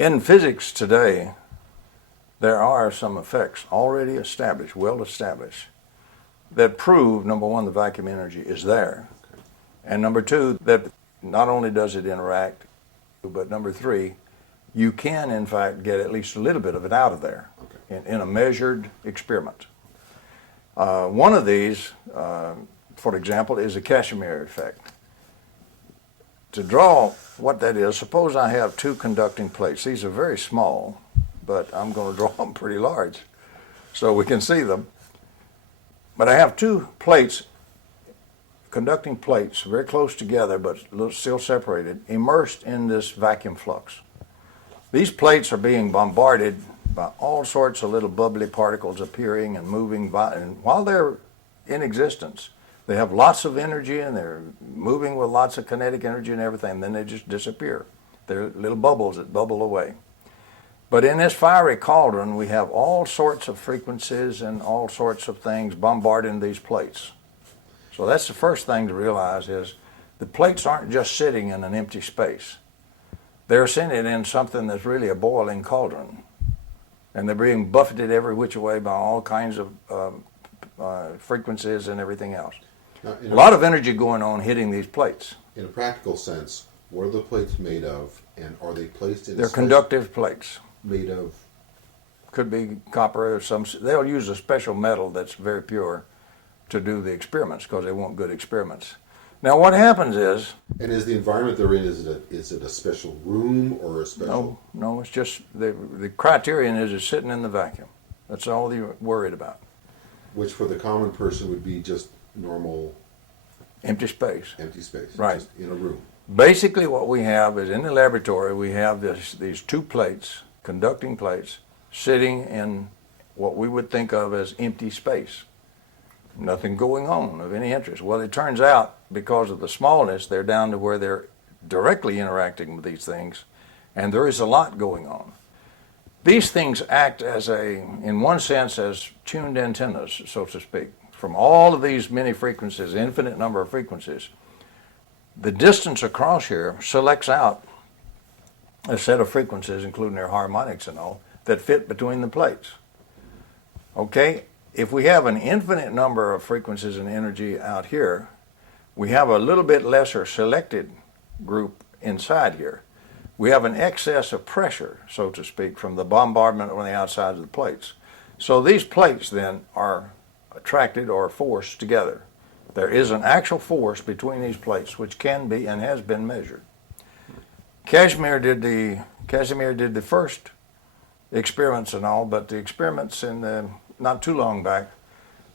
In physics today, there are some effects already established, well established, that prove, number one, the vacuum energy is there, and number two, that not only does it interact, but number three, you can in fact get at least a little bit of it out of there in a measured experiment. One of these, for example, is a Casimir effect. To draw what that is, suppose I have two conducting plates. These are very small, but I'm going to draw them pretty large so we can see them. But I have two plates, conducting plates, very close together but still separated, immersed in this vacuum flux. These plates are being bombarded by all sorts of little bubbly particles appearing and moving, and while they're in existence, they have lots of energy and they're moving with lots of kinetic energy and everything, and then they just disappear. They're little bubbles that bubble away. But in this fiery cauldron, we have all sorts of frequencies and all sorts of things bombarding these plates. So that's the first thing to realize is the plates aren't just sitting in an empty space. They're sitting in something that's really a boiling cauldron. And they're being buffeted every which way by all kinds of frequencies and everything else. Now, a lot of energy going on hitting these plates. In a practical sense, what are the plates made of, and are they placed in? They're conductive plates. Made of? Could be copper or some. They'll use a special metal that's very pure to do the experiments because they want good experiments. Now, what happens is. And is the environment they're in, is it a special room or a special? No, it's just the criterion is it's sitting in the vacuum. That's all you're worried about. Which for the common person would be just normal. Empty space. Empty space. Right. Just in a room. Basically what we have is in the laboratory we have these two plates, conducting plates, sitting in what we would think of as empty space. Nothing going on of any interest. Well, it turns out because of the smallness, they're down to where they're directly interacting with these things, and there is a lot going on. These things act as in one sense, as tuned antennas, so to speak. From all of these many frequencies, infinite number of frequencies, the distance across here selects out a set of frequencies, including their harmonics and all, that fit between the plates. Okay? If we have an infinite number of frequencies and energy out here, we have a little bit lesser selected group inside here. We have an excess of pressure, so to speak, from the bombardment on the outside of the plates. So these plates then are attracted or forced together. There is an actual force between these plates which can be and has been measured. Casimir did the first experiments and all, but the experiments not too long back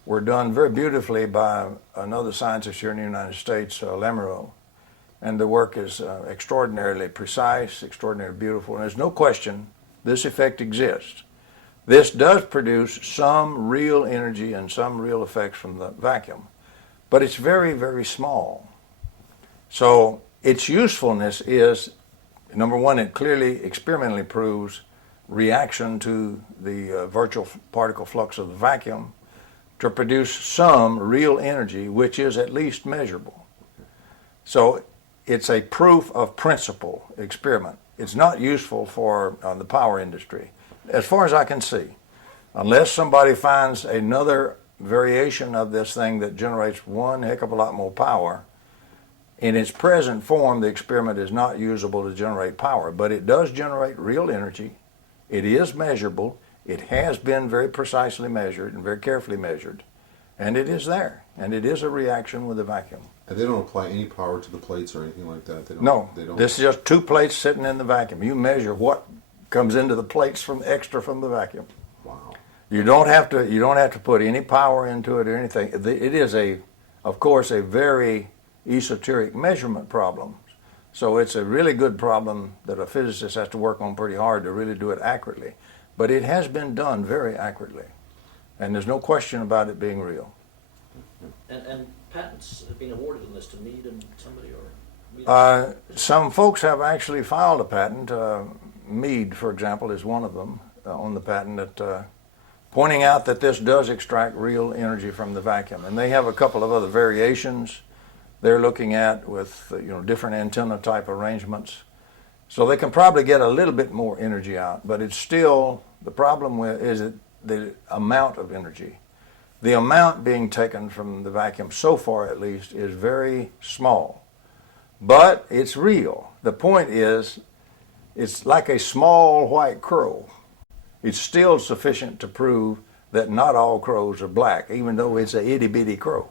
were done very beautifully by another scientist here in the United States, Lamoureux. And the work is extraordinarily precise, extraordinarily beautiful, and there's no question this effect exists. This does produce some real energy and some real effects from the vacuum, but it's very, very small. So its usefulness is, number one, it clearly experimentally proves reaction to the virtual particle flux of the vacuum to produce some real energy which is at least measurable. So it's a proof of principle experiment. It's not useful for the power industry, as far as I can see, unless somebody finds another variation of this thing that generates one heck of a lot more power. In its present form, the experiment is not usable to generate power, but it does generate real energy. It is measurable. It has been very precisely measured and very carefully measured, and it is there, and it is a reaction with the vacuum. And they don't apply any power to the plates or anything like that? No, this is just two plates sitting in the vacuum. You measure what comes into the plates from the vacuum. Wow. You don't have to put any power into it or anything. It is of course, a very esoteric measurement problem. So it's a really good problem that a physicist has to work on pretty hard to really do it accurately. But it has been done very accurately, and there's no question about it being real. And patents have been awarded on this to Mead and somebody, or? Some folks have actually filed a patent. Mead, for example, is one of them on the patent that pointing out that this does extract real energy from the vacuum. And they have a couple of other variations they're looking at with different antenna type arrangements. So they can probably get a little bit more energy out, but it's still, the problem with is it the amount of energy. The amount being taken from the vacuum, so far at least, is very small. But it's real. The point is, it's like a small white crow. It's still sufficient to prove that not all crows are black, even though it's a itty-bitty crow.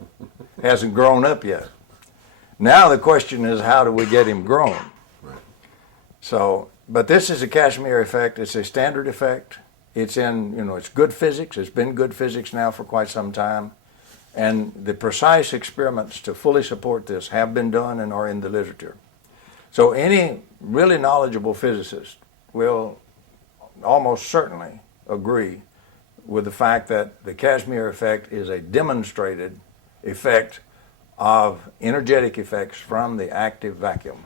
Hasn't grown up yet. Now the question is, how do we get him grown? Right. So, but this is a Casimir effect. It's a standard effect. It's in, it's good physics. It's been good physics now for quite some time. And the precise experiments to fully support this have been done and are in the literature. So any really knowledgeable physicist will almost certainly agree with the fact that the Casimir effect is a demonstrated effect of energetic effects from the active vacuum.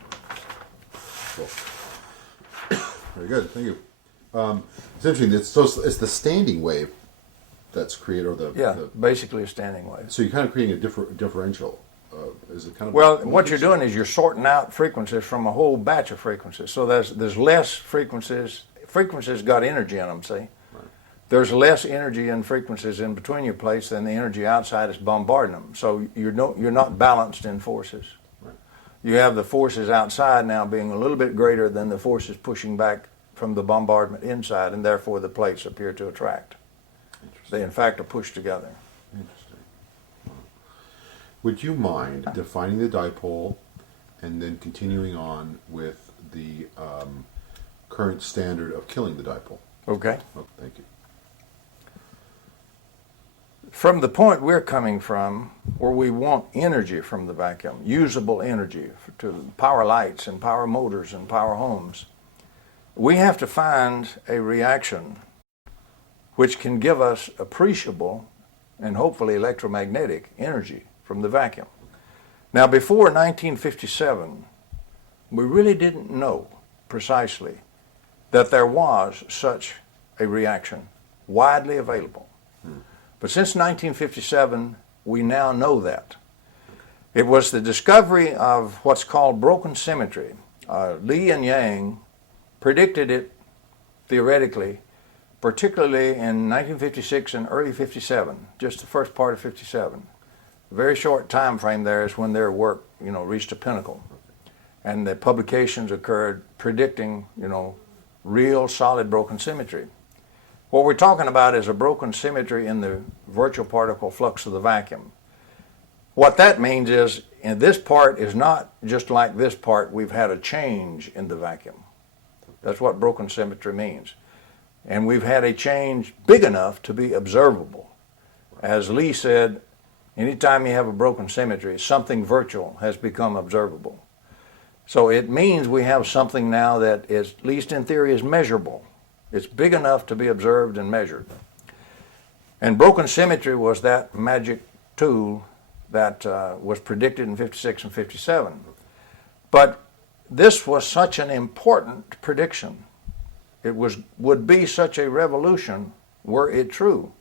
Cool. Very good. Thank you. It's interesting. It's the standing wave that's created, or the basically a standing wave. So you're kind of creating a differential. Is it kind of? Well, what you're doing is you're sorting out frequencies from a whole batch of frequencies. So there's less frequencies. Frequencies got energy in them. See, right. There's less energy in frequencies in between your plates than the energy outside is bombarding them. So you're not balanced in forces. Right. You have the forces outside now being a little bit greater than the forces pushing back from the bombardment inside, and therefore the plates appear to attract. They in fact are pushed together. Interesting. Would you mind defining the dipole and then continuing on with the current standard of killing the dipole? Okay. Oh, thank you. From the point we're coming from, where we want energy from the vacuum, usable energy to power lights and power motors and power homes, we have to find a reaction which can give us appreciable and hopefully electromagnetic energy from the vacuum. Now, before 1957, we really didn't know precisely that there was such a reaction widely available. But since 1957, we now know that. It was the discovery of what's called broken symmetry. Li and Yang predicted it theoretically, particularly in 1956 and early 57, just the first part of 57. A very short time frame there is when their work, reached a pinnacle. And the publications occurred predicting, real solid broken symmetry. What we're talking about is a broken symmetry in the virtual particle flux of the vacuum. What that means is, in this part is not just like this part, we've had a change in the vacuum. That's what broken symmetry means. And we've had a change big enough to be observable. As Lee said, anytime you have a broken symmetry, something virtual has become observable. So it means we have something now that is, at least in theory, is measurable. It's big enough to be observed and measured. And broken symmetry was that magic tool that was predicted in 56 and 57. But this was such an important prediction. It would be such a revolution, were it true,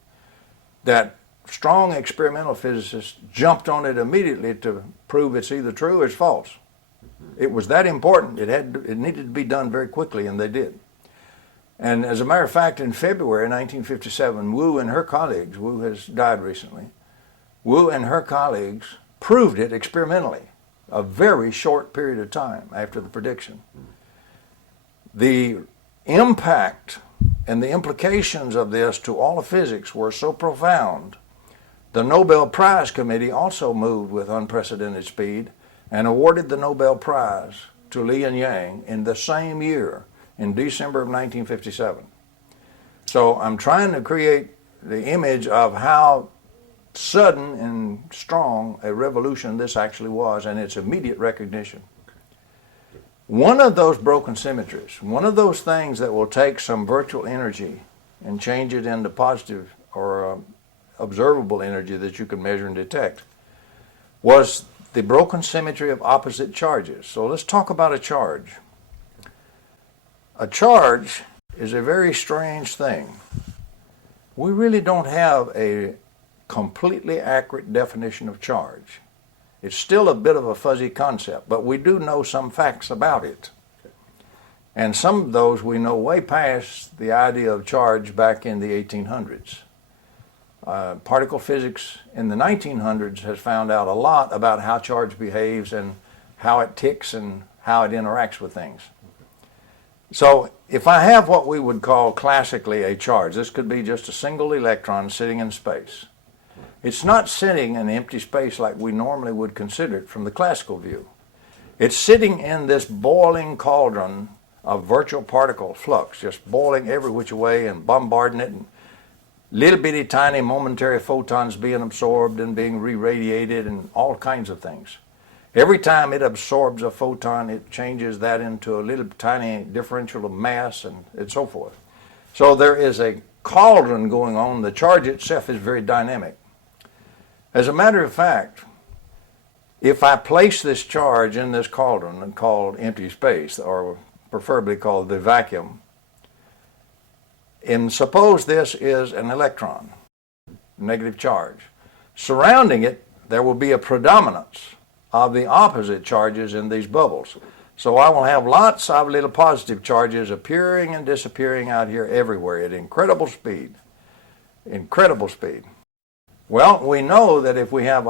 that strong experimental physicists jumped on it immediately to prove it's either true or it's false. It was that important. It needed to be done very quickly, and they did. And as a matter of fact, in February 1957, Wu and her colleagues, Wu has died recently, Wu and her colleagues proved it experimentally, a very short period of time after the prediction. The impact and the implications of this to all of physics were so profound, the Nobel Prize Committee also moved with unprecedented speed and awarded the Nobel Prize to Li and Yang in the same year, in December of 1957. So I'm trying to create the image of how sudden and strong a revolution this actually was, and its immediate recognition. One of those broken symmetries, one of those things that will take some virtual energy and change it into positive or observable energy that you can measure and detect, was the broken symmetry of opposite charges. So let's talk about a charge. A charge is a very strange thing. We really don't have a completely accurate definition of charge. It's still a bit of a fuzzy concept, but we do know some facts about it. And some of those we know way past the idea of charge back in the 1800s. Particle physics in the 1900s has found out a lot about how charge behaves and how it ticks and how it interacts with things. So if I have what we would call classically a charge, this could be just a single electron sitting in space. It's not sitting in empty space like we normally would consider it from the classical view. It's sitting in this boiling cauldron of virtual particle flux, just boiling every which way and bombarding it, and little bitty tiny momentary photons being absorbed and being re-radiated and all kinds of things. Every time it absorbs a photon, it changes that into a little tiny differential of mass and so forth. So there is a cauldron going on. The charge itself is very dynamic. As a matter of fact, if I place this charge in this cauldron called empty space, or preferably called the vacuum, and suppose this is an electron, negative charge. Surrounding it, there will be a predominance of the opposite charges in these bubbles. So I will have lots of little positive charges appearing and disappearing out here everywhere at incredible speed. Incredible speed. Well, we know that if we have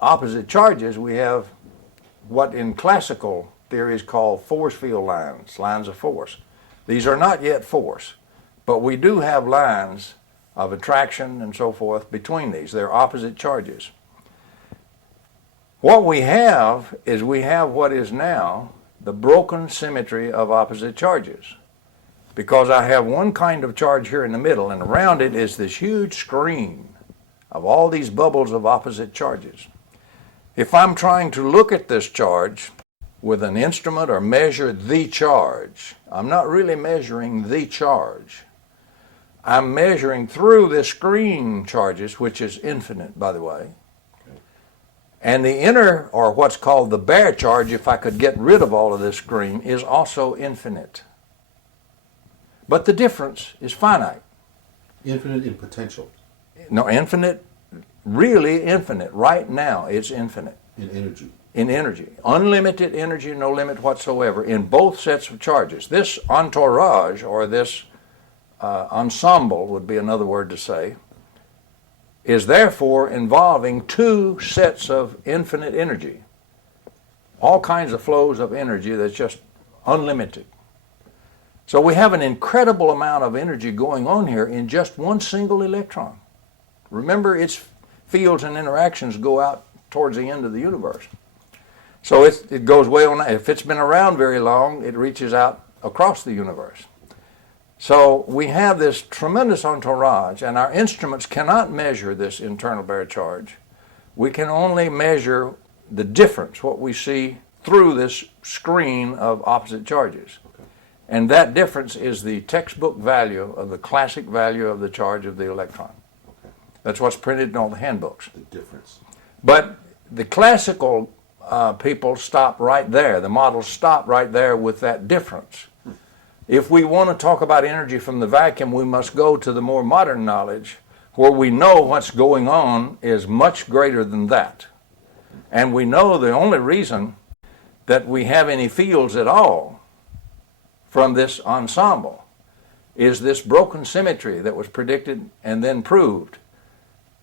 opposite charges, we have what in classical theory is called force field lines, lines of force. These are not yet force, but we do have lines of attraction and so forth between these. They're opposite charges. What we have is we have what is now the broken symmetry of opposite charges. Because I have one kind of charge here in the middle, and around it is this huge screen of all these bubbles of opposite charges. If I'm trying to look at this charge with an instrument or measure the charge, I'm not really measuring the charge. I'm measuring through this screen charges, which is infinite, by the way. And the inner, or what's called the bare charge, if I could get rid of all of this screen, is also infinite. But the difference is finite. Infinite in potential. No, infinite, really infinite. Right now, it's infinite. In energy. In energy. Unlimited energy, no limit whatsoever, in both sets of charges. This entourage, or this ensemble would be another word to say, is therefore involving two sets of infinite energy. All kinds of flows of energy that's just unlimited. So we have an incredible amount of energy going on here in just one single electron. Remember, its fields and interactions go out towards the end of the universe. So it goes way on. If it's been around very long, it reaches out across the universe. So we have this tremendous entourage, and our instruments cannot measure this internal bare charge. We can only measure the difference, what we see through this screen of opposite charges. Okay. And that difference is the textbook value of the classic value of the charge of the electron. Okay. That's what's printed in all the handbooks. The difference. But the classical people stop right there. The models stop right there with that difference. If we want to talk about energy from the vacuum, we must go to the more modern knowledge where we know what's going on is much greater than that. And we know the only reason that we have any fields at all from this ensemble is this broken symmetry that was predicted and then proved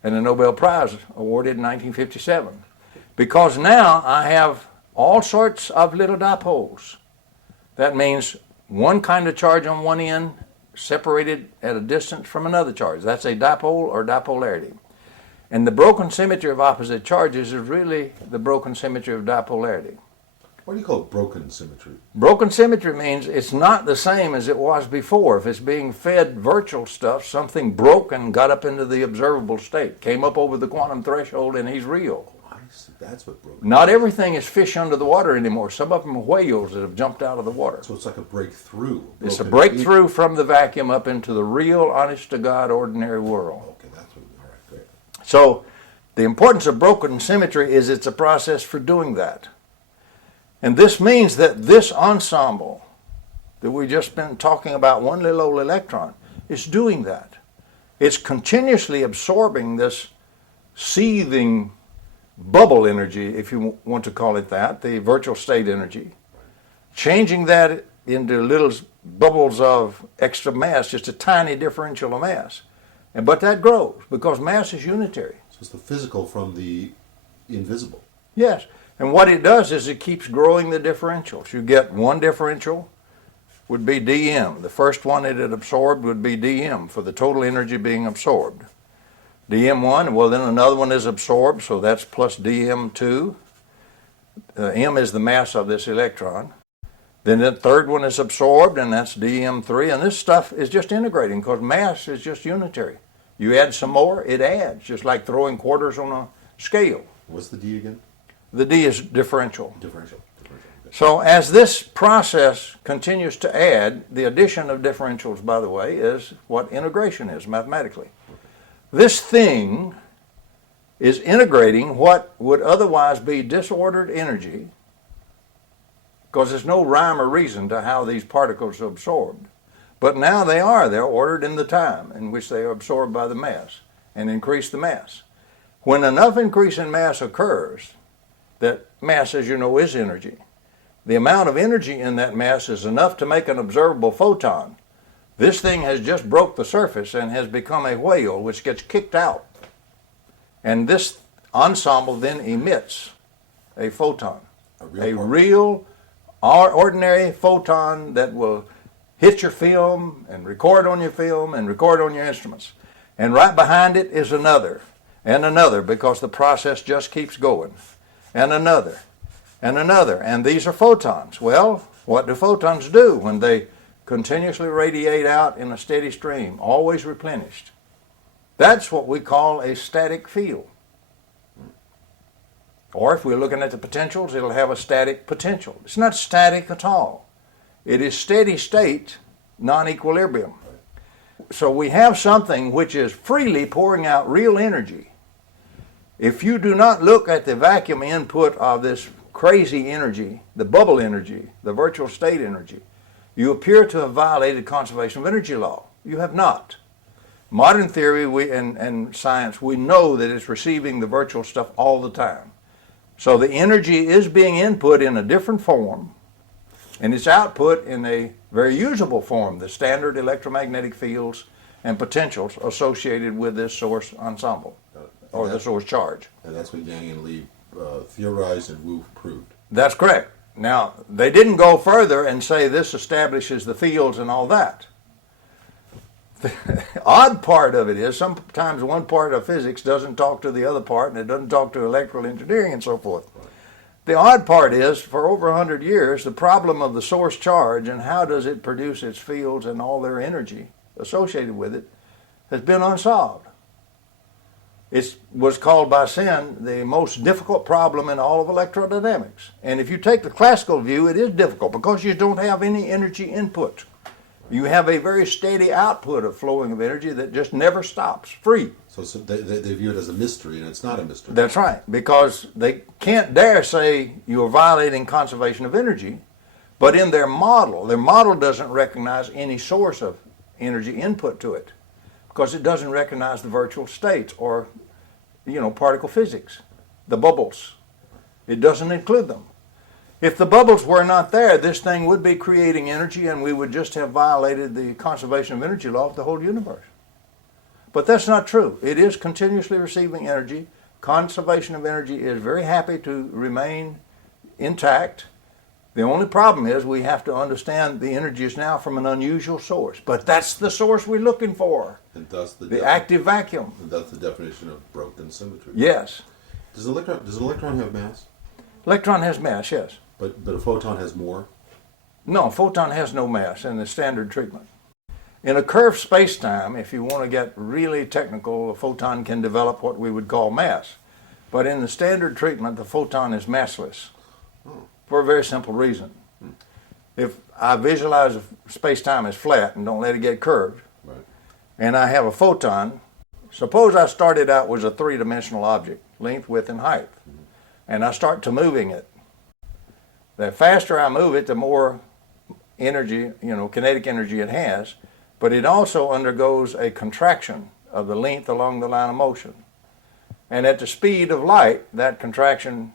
and a Nobel Prize awarded in 1957. Because now I have all sorts of little dipoles. That means one kind of charge on one end separated at a distance from another charge. That's a dipole or dipolarity. And the broken symmetry of opposite charges is really the broken symmetry of dipolarity. What do you call broken symmetry? Broken symmetry means it's not the same as it was before. If it's being fed virtual stuff, something broken got up into the observable state, came up over the quantum threshold, and he's real. That's what broken. Not everything is fish under the water anymore. Some of them are whales that have jumped out of the water. So it's like a breakthrough. It's a breakthrough from the vacuum up into the real, honest-to-God, ordinary world. Okay, that's what. All right, great. So the importance of broken symmetry is it's a process for doing that. And this means that this ensemble that we've just been talking about, one little old electron, is doing that. It's continuously absorbing this seething bubble energy, if you want to call it that, the virtual state energy, changing that into little bubbles of extra mass, just a tiny differential of mass. But that grows because mass is unitary. So it's the physical from the invisible. Yes. And what it does is it keeps growing the differentials. You get one differential would be dm. The first one it had absorbed would be dm for the total energy being absorbed. dm1, well then another one is absorbed, so that's plus dm2. M is the mass of this electron. Then the third one is absorbed, and that's dm3. And this stuff is just integrating because mass is just unitary. You add some more, it adds, just like throwing quarters on a scale. What's the D again? The D is differential. Differential. Okay. So as this process continues to add, the addition of differentials, by the way, is what integration is mathematically. This thing is integrating what would otherwise be disordered energy, because there's no rhyme or reason to how these particles are absorbed. But now they are. They're ordered in the time in which they are absorbed by the mass and increase the mass. When enough increase in mass occurs, that mass, as you know, is energy. The amount of energy in that mass is enough to make an observable photon. This thing has just broke the surface and has become a whale which gets kicked out. And this ensemble then emits a photon, a real ordinary photon that will hit your film and record on your film and record on your instruments. And right behind it is another and another, because the process just keeps going. And another and another. And these are photons. Well, what do photons do when they continuously radiate out in a steady stream, always replenished? That's what we call a static field. Or if we're looking at the potentials, it'll have a static potential. It's not static at all. It is steady state, non-equilibrium. So we have something which is freely pouring out real energy. If you do not look at the vacuum input of this crazy energy, the bubble energy, the virtual state energy, you appear to have violated conservation of energy law. You have not. Modern theory and science, we know that it's receiving the virtual stuff all the time. So the energy is being input in a different form, and it's output in a very usable form, the standard electromagnetic fields and potentials associated with this source ensemble, or the source charge. And that's what Yang and Lee theorized and Wu proved. That's correct. Now, they didn't go further and say this establishes the fields and all that. The odd part of it is sometimes one part of physics doesn't talk to the other part, and it doesn't talk to electrical engineering and so forth. The odd part is, for over 100 years, the problem of the source charge and how does it produce its fields and all their energy associated with it has been unsolved. It was called by Sen the most difficult problem in all of electrodynamics. And if you take the classical view, it is difficult because you don't have any energy input. You have a very steady output of flowing of energy that just never stops, free. So they view it as a mystery, and it's not a mystery. That's right, because they can't dare say you are violating conservation of energy, but in their model doesn't recognize any source of energy input to it, because it doesn't recognize the virtual states or, particle physics, the bubbles. It doesn't include them. If the bubbles were not there, this thing would be creating energy, and we would just have violated the conservation of energy law of the whole universe. But that's not true. It is continuously receiving energy. Conservation of energy is very happy to remain intact. The only problem is we have to understand the energy is now from an unusual source. But that's the source we're looking for. And thus the active vacuum. And that's the definition of broken symmetry. Yes. Does an electron have mass? Electron has mass, yes. But a photon has more? No, a photon has no mass in the standard treatment. In a curved space-time, if you want to get really technical, a photon can develop what we would call mass. But in the standard treatment, the photon is massless for a very simple reason. If I visualize space-time as flat and don't let it get curved, Right. and I have a photon, suppose I started out as a three-dimensional object, length, width, and height, and I start to moving it. The faster I move it, the more energy, kinetic energy it has, but it also undergoes a contraction of the length along the line of motion. And at the speed of light, that contraction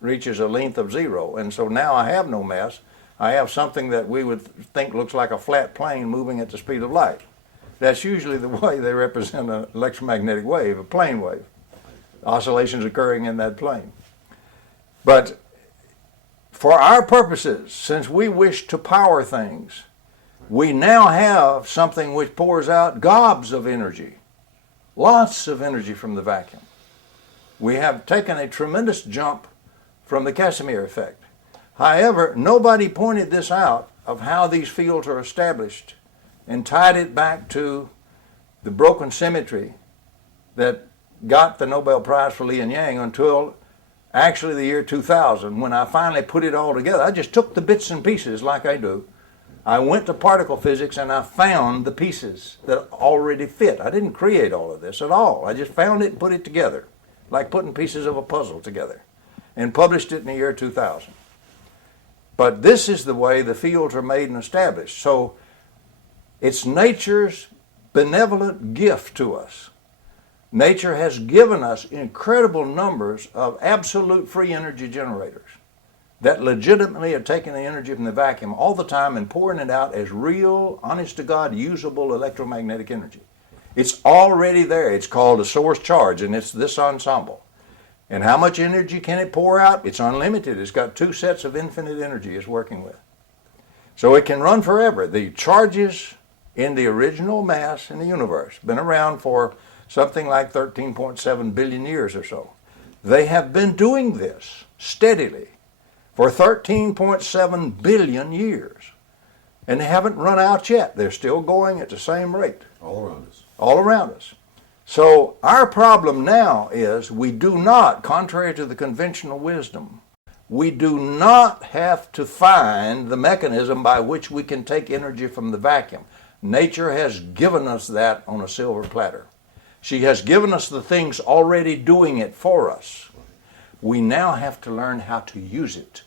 reaches a length of 0, and so now I have no mass, I have something that we would think looks like a flat plane moving at the speed of light. That's usually the way they represent an electromagnetic wave, a plane wave. Oscillations occurring in that plane. But for our purposes, since we wish to power things, we now have something which pours out gobs of energy, lots of energy from the vacuum. We have taken a tremendous jump from the Casimir effect. However, nobody pointed this out of how these fields are established and tied it back to the broken symmetry that got the Nobel Prize for Li and Yang until actually the year 2000, when I finally put it all together. I just took the bits and pieces like I do. I went to particle physics and I found the pieces that already fit. I didn't create all of this at all. I just found it and put it together, like putting pieces of a puzzle together, and published it in the year 2000. But this is the way the fields are made and established. So it's nature's benevolent gift to us. Nature has given us incredible numbers of absolute free energy generators that legitimately are taking the energy from the vacuum all the time and pouring it out as real, honest-to-God, usable electromagnetic energy. It's already there. It's called a source charge, and it's this ensemble. And how much energy can it pour out? It's unlimited. It's got two sets of infinite energy it's working with. So it can run forever. The charges in the original mass in the universe been around for something like 13.7 billion years or so. They have been doing this steadily for 13.7 billion years. And they haven't run out yet. They're still going at the same rate. All around us. All around us. So our problem now is we do not, contrary to the conventional wisdom, we do not have to find the mechanism by which we can take energy from the vacuum. Nature has given us that on a silver platter. She has given us the things already doing it for us. We now have to learn how to use it.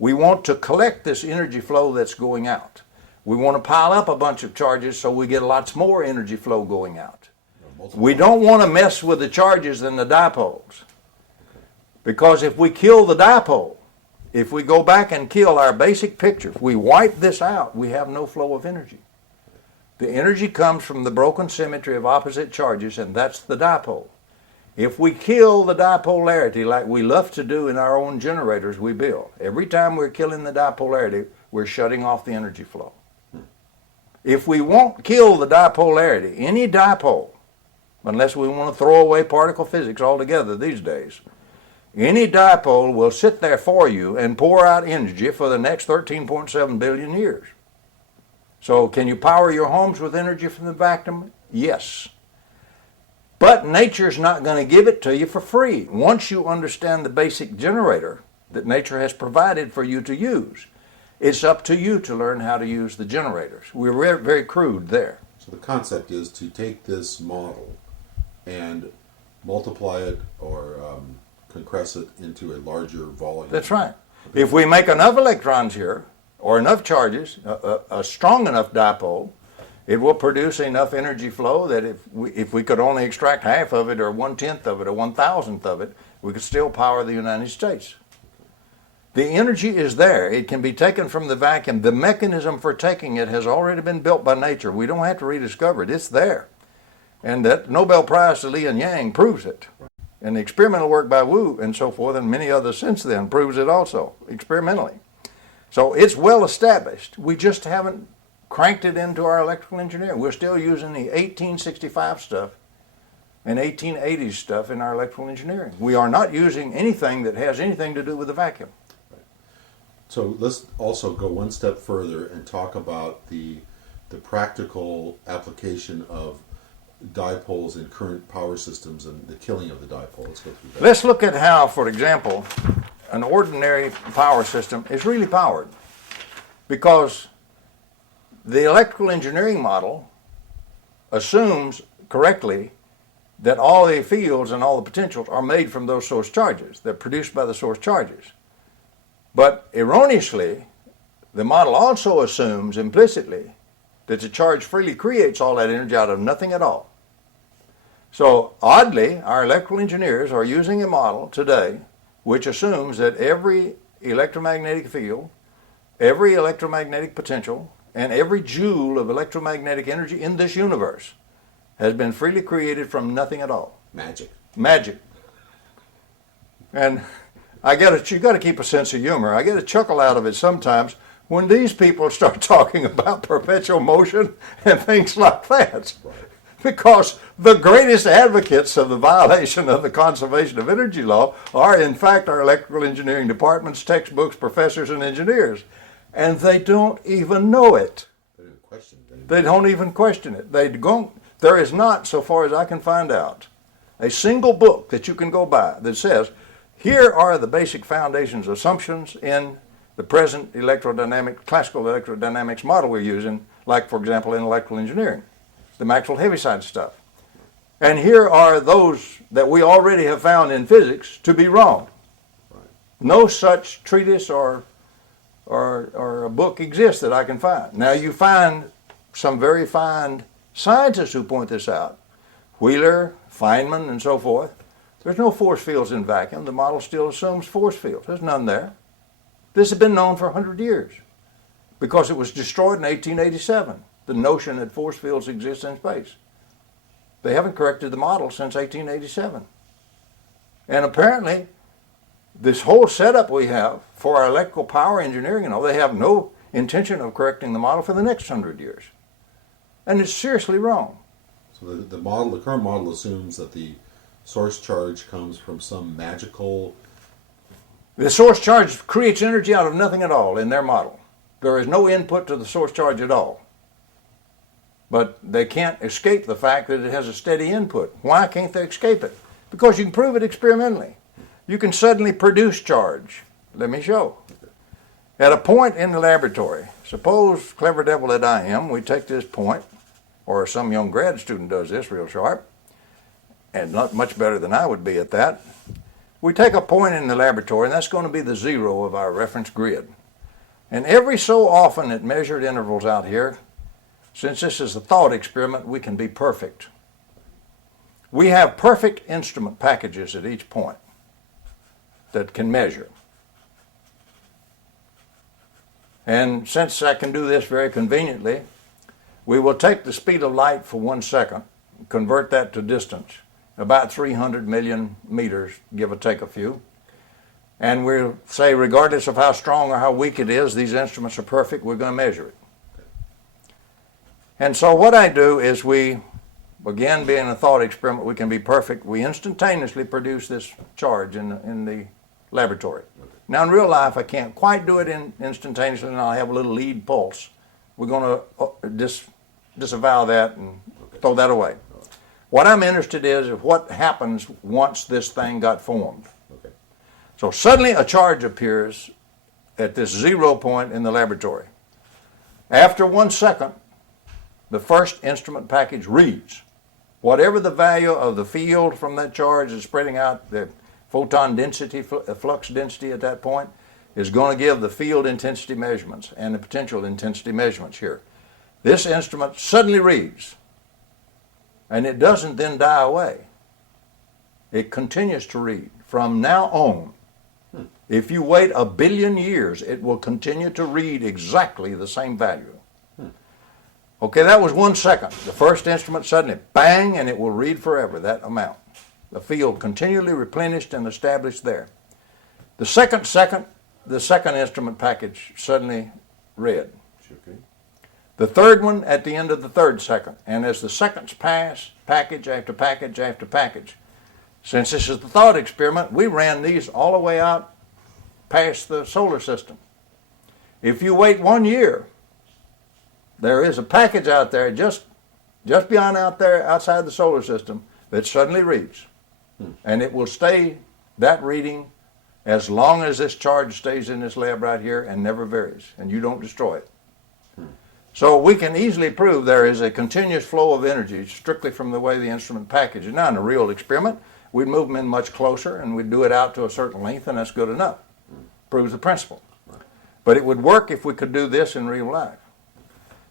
We want to collect this energy flow that's going out. We want to pile up a bunch of charges so we get lots more energy flow going out. We don't want to mess with the charges and the dipoles. Because if we kill the dipole, if we go back and kill our basic picture, if we wipe this out, we have no flow of energy. The energy comes from the broken symmetry of opposite charges, and that's the dipole. If we kill the dipolarity like we love to do in our own generators we build, every time we're killing the dipolarity, we're shutting off the energy flow. If we won't kill the dipolarity, any dipole, unless we want to throw away particle physics altogether these days, any dipole will sit there for you and pour out energy for the next 13.7 billion years. So can you power your homes with energy from the vacuum? Yes. But nature's not going to give it to you for free. Once you understand the basic generator that nature has provided for you to use, it's up to you to learn how to use the generators. We're very crude there. So the concept is to take this model and multiply it or compress it into a larger volume. That's right. If we make enough electrons here, or enough charges, a strong enough dipole, it will produce enough energy flow that if we could only extract half of it or 1/10 of it or 1,000th of it, we could still power the United States. The energy is there. It can be taken from the vacuum. The mechanism for taking it has already been built by nature. We don't have to rediscover it. It's there. And that Nobel Prize to Li and Yang proves it. And the experimental work by Wu and so forth, and many others since then, proves it also, experimentally. So it's well established. We just haven't cranked it into our electrical engineering. We're still using the 1865 stuff and 1880s stuff in our electrical engineering. We are not using anything that has anything to do with the vacuum. So let's also go one step further and talk about the practical application of dipoles in current power systems and the killing of the dipole. Let's go through that. Let's look at how, for example, an ordinary power system is really powered, because the electrical engineering model assumes correctly that all the fields and all the potentials are made from those source charges. They're produced by the source charges. But erroneously, the model also assumes implicitly that the charge freely creates all that energy out of nothing at all. So oddly, our electrical engineers are using a model today which assumes that every electromagnetic field every electromagnetic potential and every joule of electromagnetic energy in this universe has been freely created from nothing at all. Magic. Magic. And you got to keep a sense of humor. I get a chuckle out of it sometimes when these people start talking about perpetual motion and things like that. Because the greatest advocates of the violation of the conservation of energy law are, in fact, our electrical engineering departments, textbooks, professors, and engineers. And they don't even know it. They don't even question it. There is not, so far as I can find out, a single book that you can go by that says, here are the basic foundations assumptions in the present classical electrodynamics model we're using, like, for example, in electrical engineering, the Maxwell Heaviside stuff. And here are those that we already have found in physics to be wrong. No such treatise or a book exists that I can find. Now, you find some very fine scientists who point this out. Wheeler, Feynman, and so forth. There's no force fields in vacuum. The model still assumes force fields. There's none there. This has been known for 100 years because it was destroyed in 1887, the notion that force fields exist in space. They haven't corrected the model since 1887. And apparently, this whole setup we have for our electrical power engineering, they have no intention of correcting the model for the next 100 years. And it's seriously wrong. So the current model assumes that the source charge comes from some magical... The source charge creates energy out of nothing at all in their model. There is no input to the source charge at all. But they can't escape the fact that it has a steady input. Why can't they escape it? Because you can prove it experimentally. You can suddenly produce charge. Let me show. At a point in the laboratory, suppose, clever devil that I am, we take this point, or some young grad student does this real sharp, and not much better than I would be at that. We take a point in the laboratory, and that's going to be the zero of our reference grid. And every so often at measured intervals out here, since this is a thought experiment, we can be perfect. We have perfect instrument packages at each point that can measure. And since I can do this very conveniently, we will take the speed of light for 1 second, convert that to distance, about 300 million meters, give or take a few. And we'll say, regardless of how strong or how weak it is, these instruments are perfect, we're going to measure it. And so what I do is again, being a thought experiment, we can be perfect. We instantaneously produce this charge in the laboratory. Now, in real life, I can't quite do it instantaneously, and I'll have a little lead pulse. We're going to disavow that and throw that away. What I'm interested in is what happens once this thing got formed. Okay. So suddenly a charge appears at this 0 point in the laboratory. After 1 second, the first instrument package reads. Whatever the value of the field from that charge is spreading out, the photon density, flux density at that point, is going to give the field intensity measurements and the potential intensity measurements here. This instrument suddenly reads, and it doesn't then die away. It continues to read from now on. If you wait 1 billion years, it will continue to read exactly the same value. Okay, that was 1 second. The first instrument suddenly, bang, and it will read forever, that amount. The field continually replenished and established there. The second instrument package suddenly read. Okay. The third one at the end of the 3rd second. And as the seconds pass, package after package after package. Since this is the thought experiment, we ran these all the way out past the solar system. If you wait 1 year, there is a package out there just beyond out there outside the solar system that suddenly reads. And it will stay that reading as long as this charge stays in this lab right here and never varies, and you don't destroy it. So we can easily prove there is a continuous flow of energy strictly from the way the instrument package is. Now, in a real experiment, we'd move them in much closer and we'd do it out to a certain length, and that's good enough. Proves the principle. But it would work if we could do this in real life.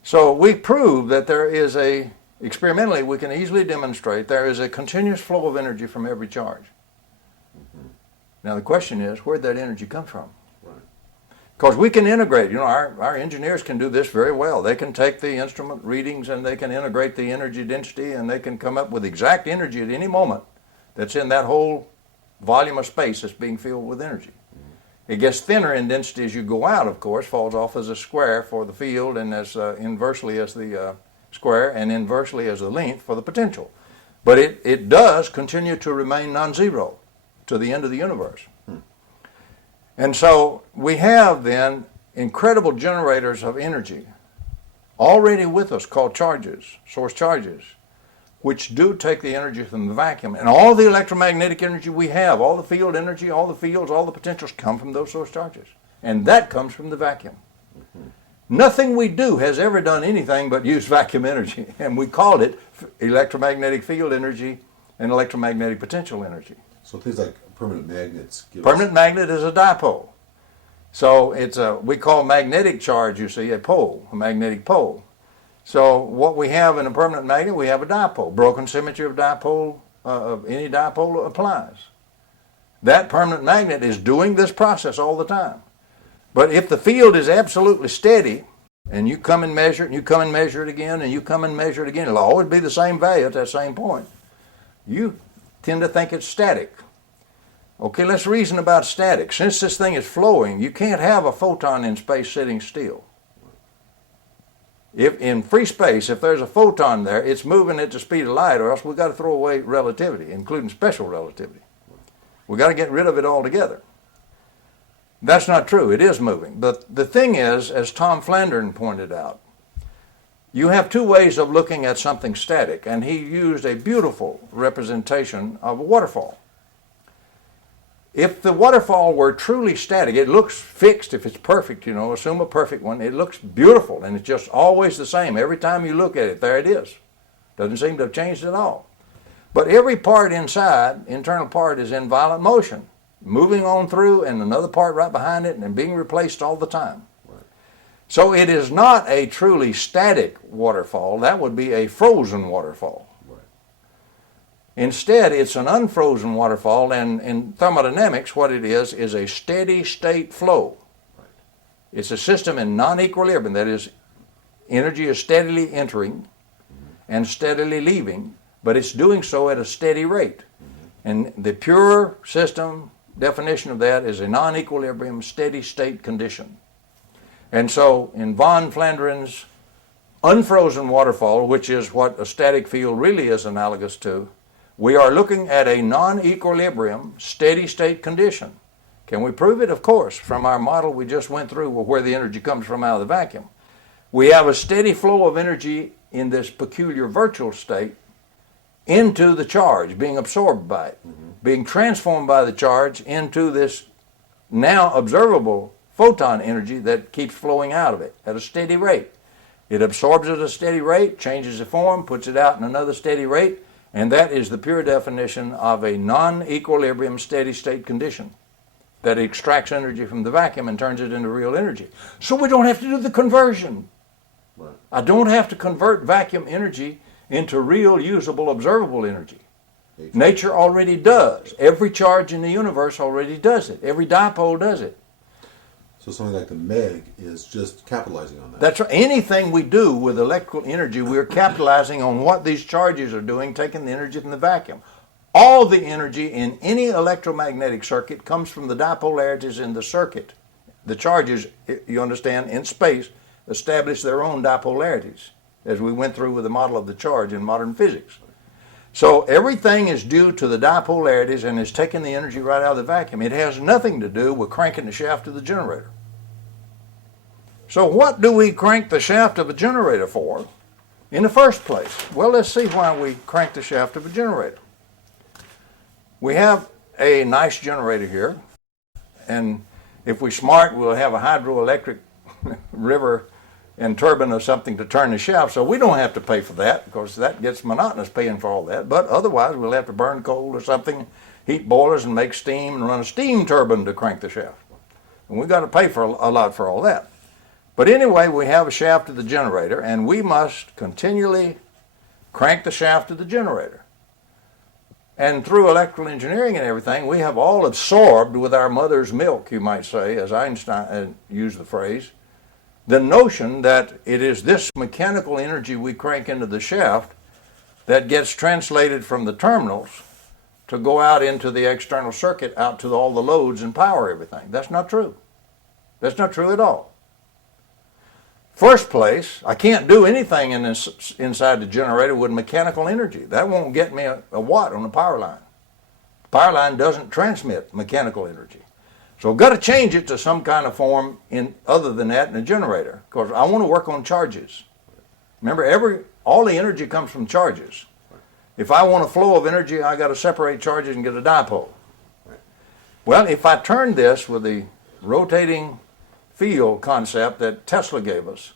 So we prove that there is experimentally we can easily demonstrate there is a continuous flow of energy from every charge. Now the question is, where'd that energy come from? Right. Because we can integrate, our engineers can do this very well. They can take the instrument readings and they can integrate the energy density and they can come up with exact energy at any moment that's in that whole volume of space that's being filled with energy. It gets thinner in density as you go out, of course, falls off as a square for the field and as inversely as the square and inversely as the length for the potential. But it does continue to remain non-zero to the end of the universe. And so we have then incredible generators of energy already with us called charges, source charges, which do take the energy from the vacuum. And all the electromagnetic energy we have, all the field energy, all the fields, all the potentials come from those source charges. And that comes from the vacuum. Nothing we do has ever done anything but use vacuum energy. And we called it electromagnetic field energy and electromagnetic potential energy. So things like permanent magnets. Permanent magnet is a dipole. So we call magnetic charge, you see, a pole, a magnetic pole. So what we have in a permanent magnet, we have a dipole. Broken symmetry of dipole, of any dipole applies. That permanent magnet is doing this process all the time. But if the field is absolutely steady, and you come and measure it, and you come and measure it again, and you come and measure it again, it'll always be the same value at that same point. You tend to think it's static. Okay, let's reason about static. Since this thing is flowing, you can't have a photon in space sitting still. If in free space, if there's a photon there, it's moving at the speed of light, or else we've got to throw away relativity, including special relativity. We've got to get rid of it altogether. That's not true. It is moving. But the thing is, as Tom Flandern pointed out, you have two ways of looking at something static, and he used a beautiful representation of a waterfall. If the waterfall were truly static, it looks fixed if it's perfect, assume a perfect one. It looks beautiful, and it's just always the same. Every time you look at it, there it is. Doesn't seem to have changed at all. But every part inside, internal part, is in violent motion, moving on through, and another part right behind it, and being replaced all the time. Right. So it is not a truly static waterfall. That would be a frozen waterfall. Instead, it's an unfrozen waterfall, and in thermodynamics, what it is a steady state flow. Right. It's a system in non-equilibrium. That is, energy is steadily entering and steadily leaving, but it's doing so at a steady rate. And the pure system definition of that is a non-equilibrium steady state condition. And so in von Flandren's unfrozen waterfall, which is what a static field really is analogous to, we are looking at a non-equilibrium, steady-state condition. Can we prove it? Of course, from our model we just went through where the energy comes from out of the vacuum. We have a steady flow of energy in this peculiar virtual state into the charge, being absorbed by it, being transformed by the charge into this now observable photon energy that keeps flowing out of it at a steady rate. It absorbs at a steady rate, changes the form, puts it out in another steady rate, and that is the pure definition of a non-equilibrium steady-state condition that extracts energy from the vacuum and turns it into real energy. So we don't have to do the conversion. Right. I don't have to convert vacuum energy into real, usable, observable energy. Nature already does. Every charge in the universe already does it. Every dipole does it. So something like the MEG is just capitalizing on that. That's right. Anything we do with electrical energy, we're capitalizing on what these charges are doing, taking the energy from the vacuum. All the energy in any electromagnetic circuit comes from the dipolarities in the circuit. The charges, you understand, in space establish their own dipolarities, as we went through with the model of the charge in modern physics. So everything is due to the dipolarities and is taking the energy right out of the vacuum. It has nothing to do with cranking the shaft of the generator. So what do we crank the shaft of a generator for in the first place? Well, let's see why we crank the shaft of a generator. We have a nice generator here, and if we're smart, we'll have a hydroelectric river and turbine or something to turn the shaft, so we don't have to pay for that, because that gets monotonous paying for all that. But otherwise, we'll have to burn coal or something, heat boilers and make steam and run a steam turbine to crank the shaft. And we've got to pay for a lot for all that. But anyway, we have a shaft of the generator, and we must continually crank the shaft of the generator. And through electrical engineering and everything, we have all absorbed with our mother's milk, you might say, as Einstein used the phrase, the notion that it is this mechanical energy we crank into the shaft that gets translated from the terminals to go out into the external circuit, out to all the loads and power everything. That's not true. That's not true at all. First place, I can't do anything inside the generator with mechanical energy. That won't get me a watt on the power line. The power line doesn't transmit mechanical energy. So I've got to change it to some kind of form other than that in the generator, because I want to work on charges. Remember, all the energy comes from charges. If I want a flow of energy, I got to separate charges and get a dipole. Well, if I turn this with the rotating field concept that Tesla gave us,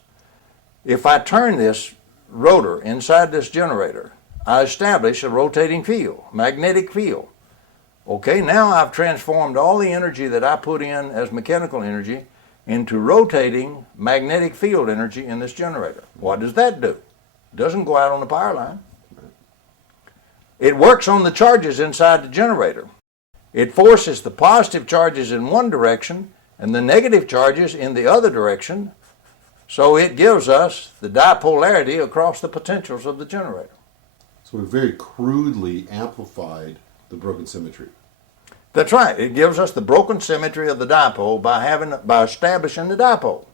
if I turn this rotor inside this generator, I establish a rotating field, magnetic field. Okay, now I've transformed all the energy that I put in as mechanical energy into rotating magnetic field energy in this generator. What does that do? It doesn't go out on the power line. It works on the charges inside the generator. It forces the positive charges in one direction and the negative charges in the other direction, so it gives us the dipolarity across the potentials of the generator. So we very crudely amplified the broken symmetry. That's right. It gives us the broken symmetry of the dipole by establishing the dipole.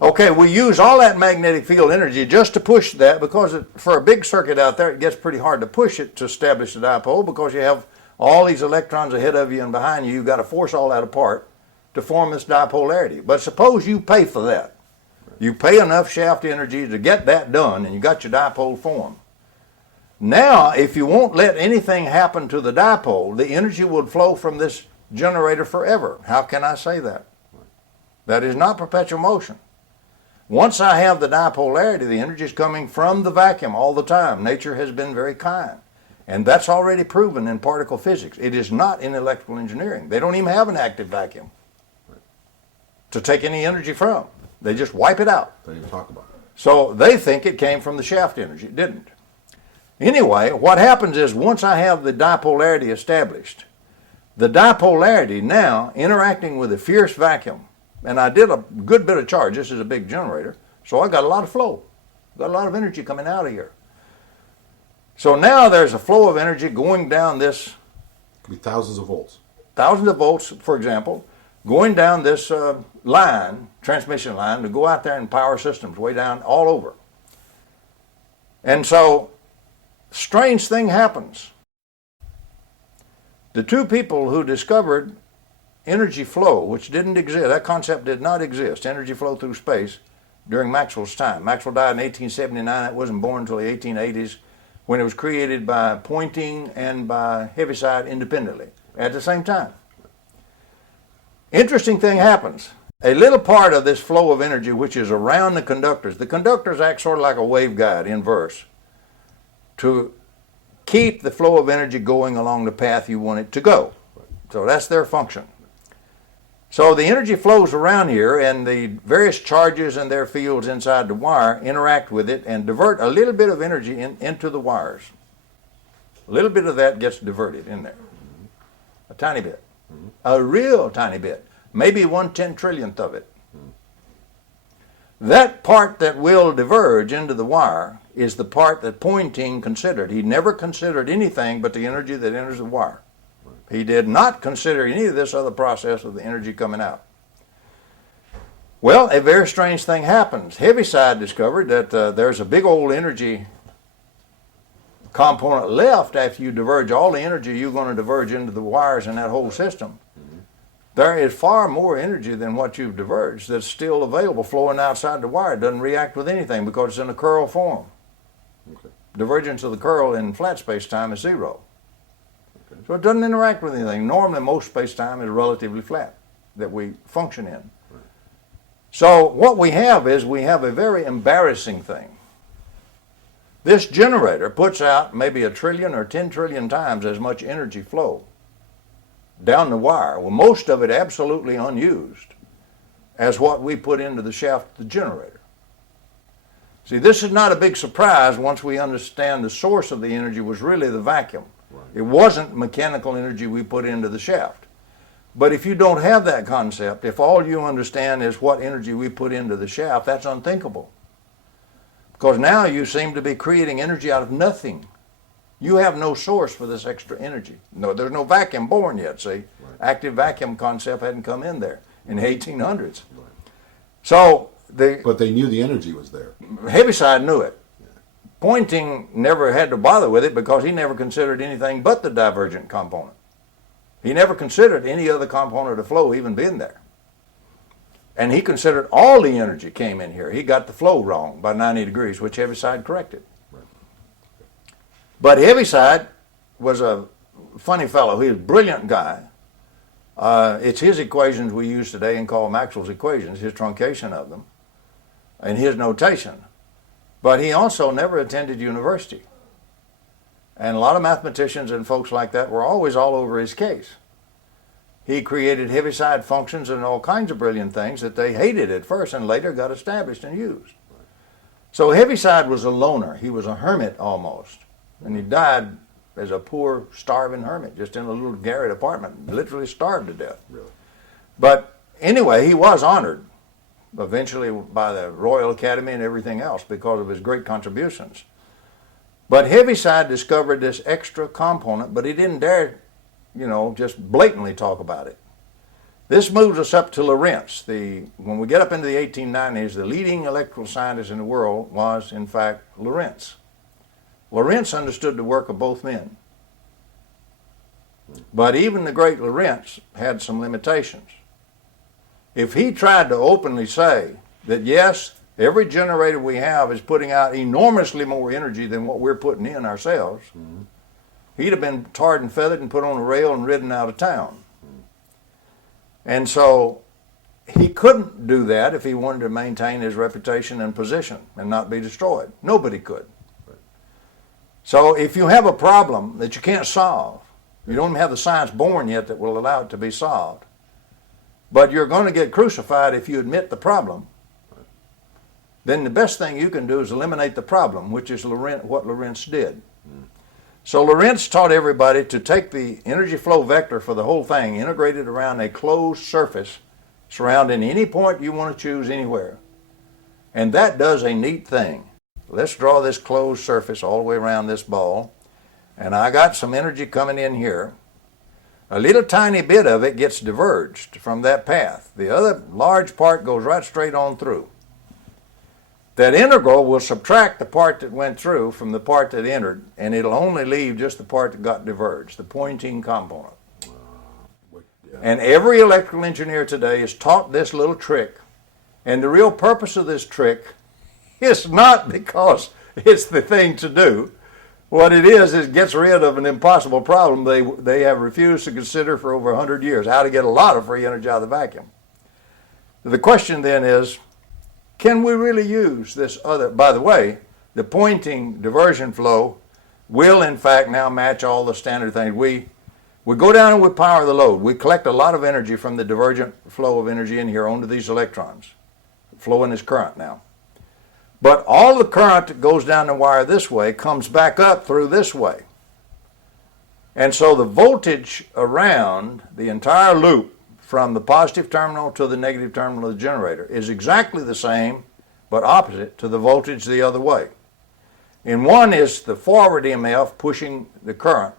Okay, we use all that magnetic field energy just to push that, because for a big circuit out there, it gets pretty hard to push it to establish the dipole, because you have all these electrons ahead of you and behind you. You've got to force all that apart to form this dipolarity. But suppose you pay for that. You pay enough shaft energy to get that done, and you got your dipole formed. Now, if you won't let anything happen to the dipole, the energy will flow from this generator forever. How can I say that? That is not perpetual motion. Once I have the dipolarity, the energy is coming from the vacuum all the time. Nature has been very kind. And that's already proven in particle physics. It is not in electrical engineering. They don't even have an active vacuum to take any energy from. They just wipe it out. Don't even talk about it. So they think it came from the shaft energy. It didn't. Anyway, what happens is, once I have the dipolarity established, the dipolarity now interacting with a fierce vacuum, and I did a good bit of charge. This is a big generator, so I got a lot of flow. Got a lot of energy coming out of here. So now there's a flow of energy going down this. It could be thousands of volts. Thousands of volts, for example, going down this line, transmission line, to go out there in power systems way down all over. And so, strange thing happens. The two people who discovered energy flow, which didn't exist, that concept did not exist, energy flow through space, during Maxwell's time. Maxwell died in 1879. It wasn't born until the 1880s, when it was created by Poynting and by Heaviside independently at the same time. Interesting thing happens. A little part of this flow of energy, which is around the conductors act sort of like a waveguide, inverse, to keep the flow of energy going along the path you want it to go. So that's their function. So the energy flows around here, and the various charges and their fields inside the wire interact with it and divert a little bit of energy into the wires. A little bit of that gets diverted in there. A tiny bit. A real tiny bit. Maybe 1/10 trillionth of it. That part that will diverge into the wire is the part that Poynting considered. He never considered anything but the energy that enters the wire. He did not consider any of this other process of the energy coming out. Well, a very strange thing happens. Heaviside discovered that there's a big old energy component left after you diverge all the energy you're going to diverge into the wires in that whole system. There is far more energy than what you've diverged that's still available flowing outside the wire. It doesn't react with anything because it's in a curl form. Okay. Divergence of the curl in flat space-time is zero. So it doesn't interact with anything. Normally, most space-time is relatively flat that we function in. Right. So what we have is we have a very embarrassing thing. This generator puts out maybe 1 trillion or 10 trillion times as much energy flow down the wire, well, most of it absolutely unused, as what we put into the shaft of the generator. See, this is not a big surprise once we understand the source of the energy was really the vacuum. Right. It wasn't mechanical energy we put into the shaft. But if you don't have that concept, if all you understand is what energy we put into the shaft, that's unthinkable. Because now you seem to be creating energy out of nothing. You have no source for this extra energy. No, there's no vacuum born yet, see? Right. Active vacuum concept hadn't come in there in the 1800s. Right. So but they knew the energy was there. Heaviside knew it. Yeah. Pointing never had to bother with it because he never considered anything but the divergent component. He never considered any other component of flow even being there. And he considered all the energy came in here. He got the flow wrong by 90 degrees, which Heaviside corrected. Right. But Heaviside was a funny fellow. He was a brilliant guy. It's his equations we use today and call Maxwell's equations, his truncation of them, and his notation. But he also never attended university. And a lot of mathematicians and folks like that were always all over his case. He created Heaviside functions and all kinds of brilliant things that they hated at first and later got established and used. So Heaviside was a loner. He was a hermit almost. And he died as a poor, starving hermit, just in a little garret apartment, literally starved to death. Really? But anyway, he was honored eventually by the Royal Academy and everything else because of his great contributions. But Heaviside discovered this extra component, but he didn't dare, just blatantly talk about it. This moves us up to Lorentz. When we get up into the 1890s, the leading electrical scientist in the world was, in fact, Lorentz. Lorentz understood the work of both men. But even the great Lorentz had some limitations. If he tried to openly say that, yes, every generator we have is putting out enormously more energy than what we're putting in ourselves, he'd have been tarred and feathered and put on a rail and ridden out of town. And so he couldn't do that if he wanted to maintain his reputation and position and not be destroyed. Nobody could. So if you have a problem that you can't solve, you don't even have the science born yet that will allow it to be solved, but you're going to get crucified if you admit the problem, then the best thing you can do is eliminate the problem, which is what Lorentz did. So Lorentz taught everybody to take the energy flow vector for the whole thing, integrate it around a closed surface surrounding any point you want to choose anywhere. And that does a neat thing. Let's draw this closed surface all the way around this ball. And I got some energy coming in here. A little tiny bit of it gets diverged from that path. The other large part goes right straight on through. That integral will subtract the part that went through from the part that entered, and it'll only leave just the part that got diverged, the pointing component. And every electrical engineer today is taught this little trick. And the real purpose of this trick is not because it's the thing to do. What it is it gets rid of an impossible problem they have refused to consider for over 100 years, how to get a lot of free energy out of the vacuum. The question then is, can we really use this other? By the way, the pointing diversion flow will in fact now match all the standard things. We go down and we power the load. We collect a lot of energy from the divergent flow of energy in here onto these electrons, flowing as current now. But all the current that goes down the wire this way comes back up through this way. And so the voltage around the entire loop from the positive terminal to the negative terminal of the generator is exactly the same but opposite to the voltage the other way. In one is the forward EMF pushing the current.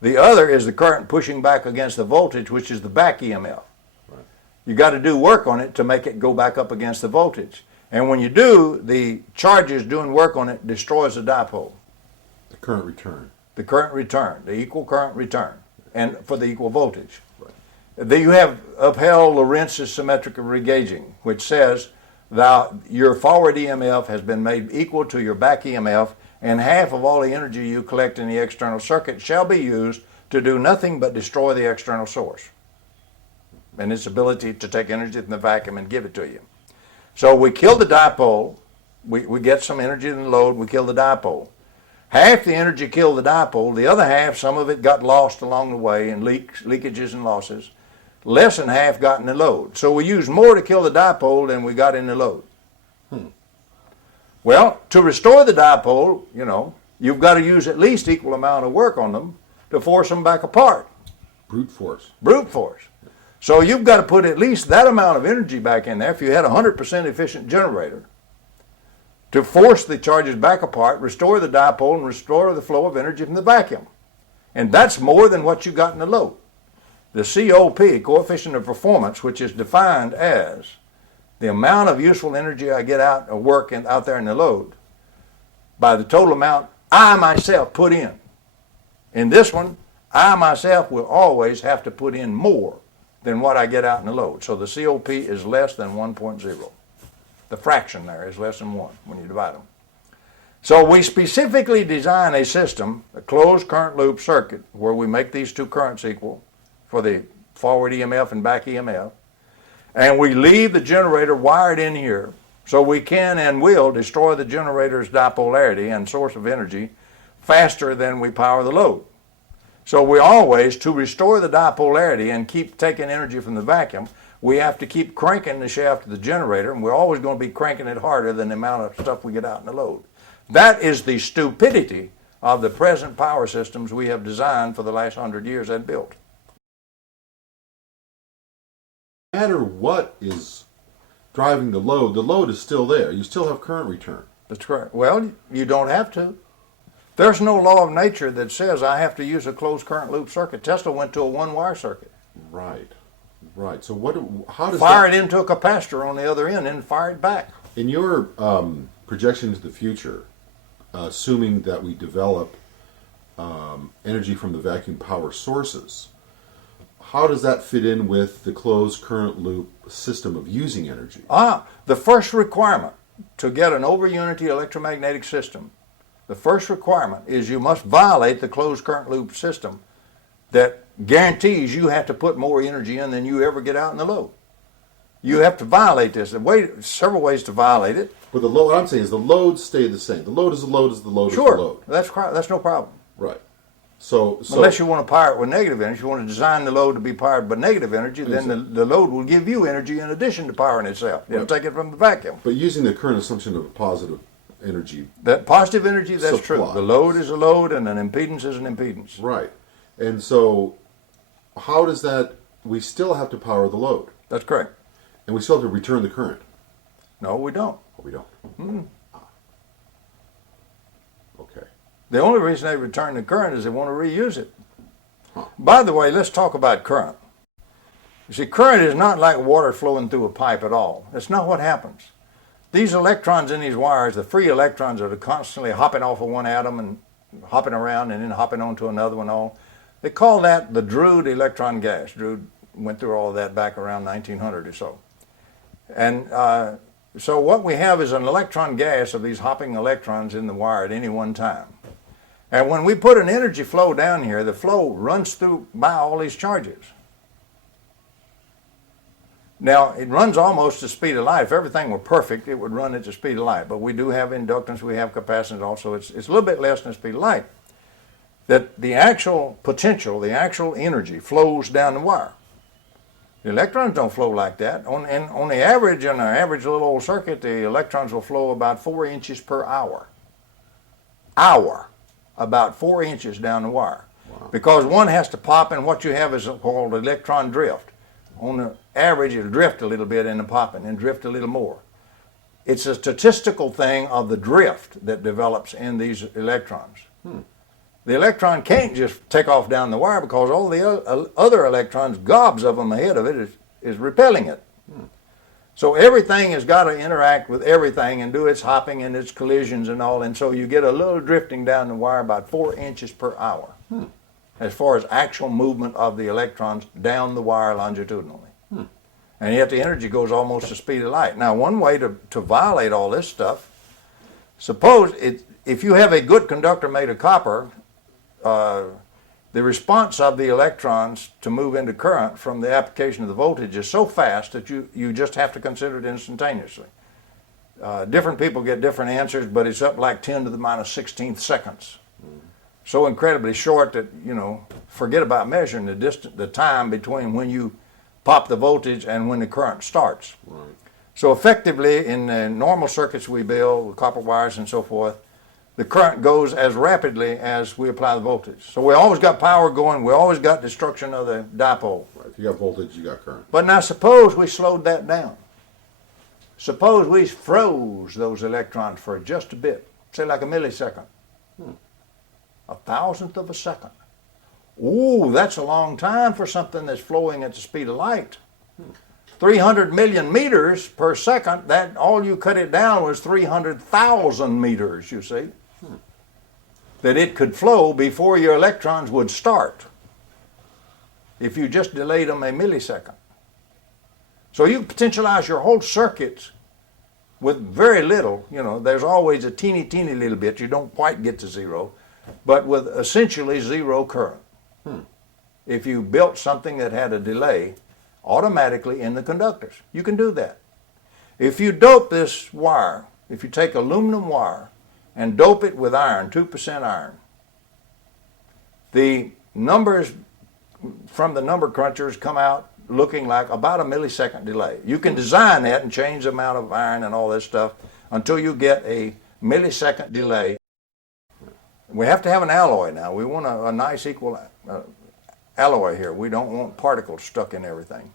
The other is the current pushing back against the voltage, which is the back EMF. Right. You got to do work on it to make it go back up against the voltage. And when you do, the charges doing work on it destroys the dipole. The current return. The current return, the equal current return, and for the equal voltage. Right. You have upheld Lorentz's symmetrical regauging, which says that your forward EMF has been made equal to your back EMF, and half of all the energy you collect in the external circuit shall be used to do nothing but destroy the external source and its ability to take energy from the vacuum and give it to you. So we kill the dipole, we get some energy in the load, we kill the dipole. Half the energy killed the dipole, the other half, some of it got lost along the way in leakages and losses. Less than half got in the load. So we used more to kill the dipole than we got in the load. Well, to restore the dipole, you've got to use at least equal amount of work on them to force them back apart. Brute force. Brute force. So you've got to put at least that amount of energy back in there. If you had a 100% efficient generator, to force the charges back apart, restore the dipole, and restore the flow of energy from the vacuum. And that's more than what you got in the load. The COP, coefficient of performance, which is defined as the amount of useful energy I get out of work out there in the load by the total amount I myself put in. In this one, I myself will always have to put in more than what I get out in the load. So the COP is less than 1.0. The fraction there is less than 1 when you divide them. So we specifically design a system, a closed current loop circuit, where we make these two currents equal for the forward EMF and back EMF. And we leave the generator wired in here so we can and will destroy the generator's dipolarity and source of energy faster than we power the load. So we always, to restore the dipolarity and keep taking energy from the vacuum, we have to keep cranking the shaft of the generator, and we're always going to be cranking it harder than the amount of stuff we get out in the load. That is the stupidity of the present power systems we have designed for the last 100 years and built. No matter what is driving the load is still there. You still have current return. That's correct. Well, you don't have to. There's no law of nature that says I have to use a closed current loop circuit. Tesla went to a one-wire circuit. Right. Right. So how does fire it into a capacitor on the other end and fire it back. In your projection into the future, assuming that we develop energy from the vacuum power sources, how does that fit in with the closed current loop system of using energy? The first requirement to get an over-unity electromagnetic system, the first requirement is you must violate the closed current loop system that guarantees you have to put more energy in than you ever get out in the load. You have to violate this. Several ways to violate it. But the load, what I'm saying is the loads stay the same. The load is the load is the load is the load. Sure, that's no problem. Right. So unless you want to power it with negative energy, you want to design the load to be powered by negative energy, then the load will give you energy in addition to powering itself. It'll take it from the vacuum. But using the current assumption of positive energy. That positive energy, that's supply. true. The load is a load and an impedance is an impedance. Right. And so how does that, we still have to power the load. That's correct. And we still have to return the current. No, we don't. Oh, we don't. Mm-hmm. Okay. The only reason they return the current is they want to reuse it. Huh. By the way, let's talk about current. You see, current is not like water flowing through a pipe at all. That's not what happens. These electrons in these wires, the free electrons are constantly hopping off of one atom and hopping around and then hopping onto another one all. They call that the Drude electron gas. Drude went through all of that back around 1900 or so. And so what we have is an electron gas of these hopping electrons in the wire at any one time. And when we put an energy flow down here, the flow runs through by all these charges. Now, it runs almost the speed of light. If everything were perfect, it would run at the speed of light. But we do have inductance, we have capacitance also. It's a little bit less than the speed of light. That the actual potential, the actual energy flows down the wire. The electrons don't flow like that. On the average, in our average little old circuit, the electrons will flow about 4 inches per hour. About 4 inches down the wire. Wow. Because one has to pop, and what you have is called electron drift. On the average, it'll drift a little bit in the popping and drift a little more. It's a statistical thing of the drift that develops in these electrons. The electron can't just take off down the wire because all the other electrons, gobs of them ahead of it, is repelling it. So everything has got to interact with everything and do its hopping and its collisions and all, and so you get a little drifting down the wire about 4 inches per hour as far as actual movement of the electrons down the wire longitudinally. And yet the energy goes almost the speed of light. Now, one way to violate all this stuff, suppose if you have a good conductor made of copper, the response of the electrons to move into current from the application of the voltage is so fast that you just have to consider it instantaneously. Different people get different answers, but it's up like 10 to the minus 16th seconds. So incredibly short that, forget about measuring the time between when you pop the voltage and when the current starts. Right. So effectively, in the normal circuits we build, with copper wires and so forth, the current goes as rapidly as we apply the voltage. So we always got power going, we always got destruction of the dipole. Right. If you got voltage, you got current. But now suppose we slowed that down. Suppose we froze those electrons for just a bit, say like a millisecond, a thousandth of a second. Ooh, that's a long time for something that's flowing at the speed of light. 300 million meters per second, that all you cut it down was 300,000 meters, you see, that it could flow before your electrons would start if you just delayed them a millisecond. So you potentialize your whole circuits with very little, there's always a teeny little bit, you don't quite get to zero, but with essentially zero current. If you built something that had a delay automatically in the conductors, you can do that. If you dope this wire, if you take aluminum wire and dope it with iron, 2% iron, the numbers from the number crunchers come out looking like about a millisecond delay. You can design that and change the amount of iron and all this stuff until you get a millisecond delay. We have to have an alloy now. We want a nice equal alloy here. We don't want particles stuck in everything.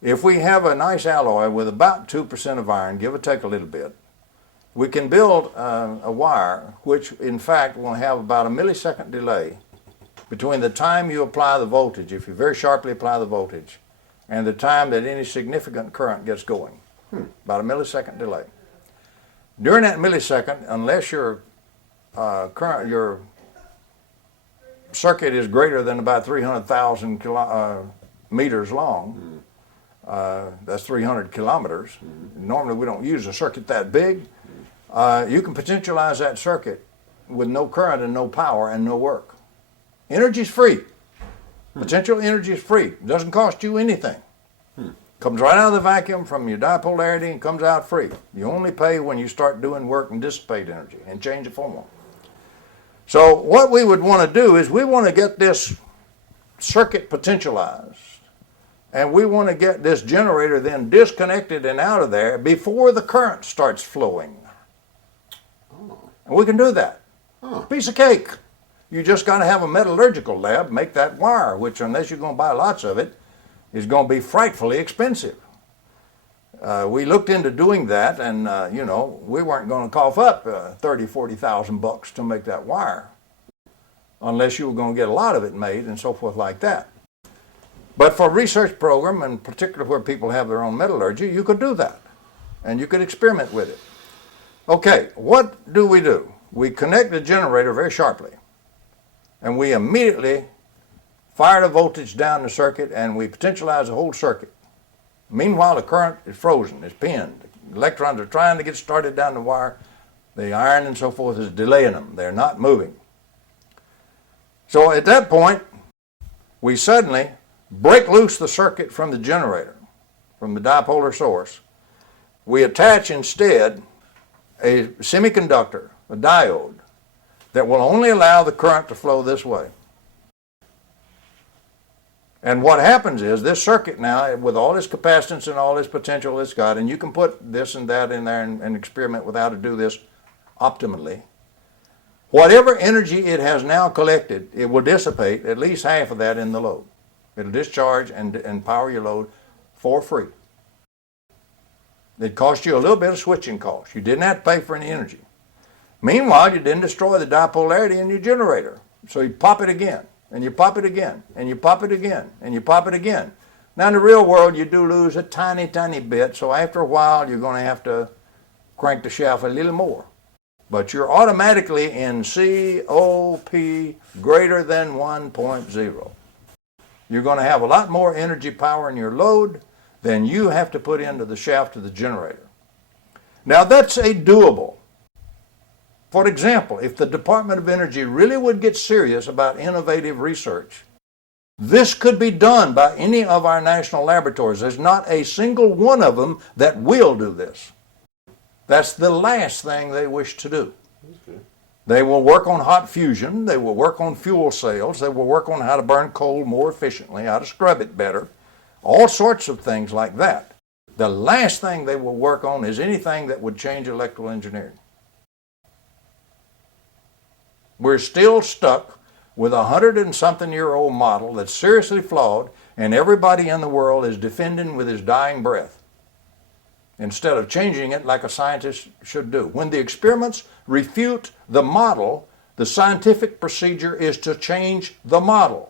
If we have a nice alloy with about 2% of iron, give or take a little bit, we can build a wire which in fact will have about a millisecond delay between the time you apply the voltage, if you very sharply apply the voltage, and the time that any significant current gets going. About a millisecond delay. During that millisecond, unless your your circuit is greater than about 300,000 meters long, that's 300 kilometers. Normally we don't use a circuit that big. You can potentialize that circuit with no current and no power and no work. Energy's free. Potential energy is free. It doesn't cost you anything. Comes right out of the vacuum from your dipolarity and comes out free. You only pay when you start doing work and dissipate energy and change the formula. So what we would want to do is we want to get this circuit potentialized, and we want to get this generator then disconnected and out of there before the current starts flowing. And we can do that. Piece of cake. You just got to have a metallurgical lab make that wire, which unless you're going to buy lots of it, is going to be frightfully expensive. We looked into doing that, and we weren't going to cough up $30,000-$40,000 to make that wire, unless you were going to get a lot of it made and so forth like that. But for a research program, and particularly where people have their own metallurgy, you could do that, and you could experiment with it. Okay, what do? We connect the generator very sharply, and we immediately fire the voltage down the circuit, and we potentialize the whole circuit. Meanwhile, the current is frozen, it's pinned. The electrons are trying to get started down the wire. The iron and so forth is delaying them. They're not moving. So at that point, we suddenly break loose the circuit from the generator, from the dipolar source. We attach instead a semiconductor, a diode, that will only allow the current to flow this way. And what happens is this circuit now, with all this capacitance and all this potential it's got, and you can put this and that in there and experiment with how to do this optimally, whatever energy it has now collected, it will dissipate at least half of that in the load. It'll discharge and power your load for free. It cost you a little bit of switching cost. You didn't have to pay for any energy. Meanwhile, you didn't destroy the dipolarity in your generator. So you pop it again, and you pop it again, and you pop it again, and you pop it again. Now in the real world, you do lose a tiny bit, so after a while, you're going to have to crank the shaft a little more. But you're automatically in COP greater than 1.0. You're going to have a lot more energy power in your load than you have to put into the shaft of the generator. Now that's a doable. For example, if the Department of Energy really would get serious about innovative research, this could be done by any of our national laboratories. There's not a single one of them that will do this. That's the last thing they wish to do. Okay. They will work on hot fusion, they will work on fuel cells, they will work on how to burn coal more efficiently, how to scrub it better, all sorts of things like that. The last thing they will work on is anything that would change electrical engineering. We're still stuck with a 100-and-something-year-old model that's seriously flawed, and everybody in the world is defending with his dying breath, instead of changing it like a scientist should do. When the experiments refute the model, the scientific procedure is to change the model,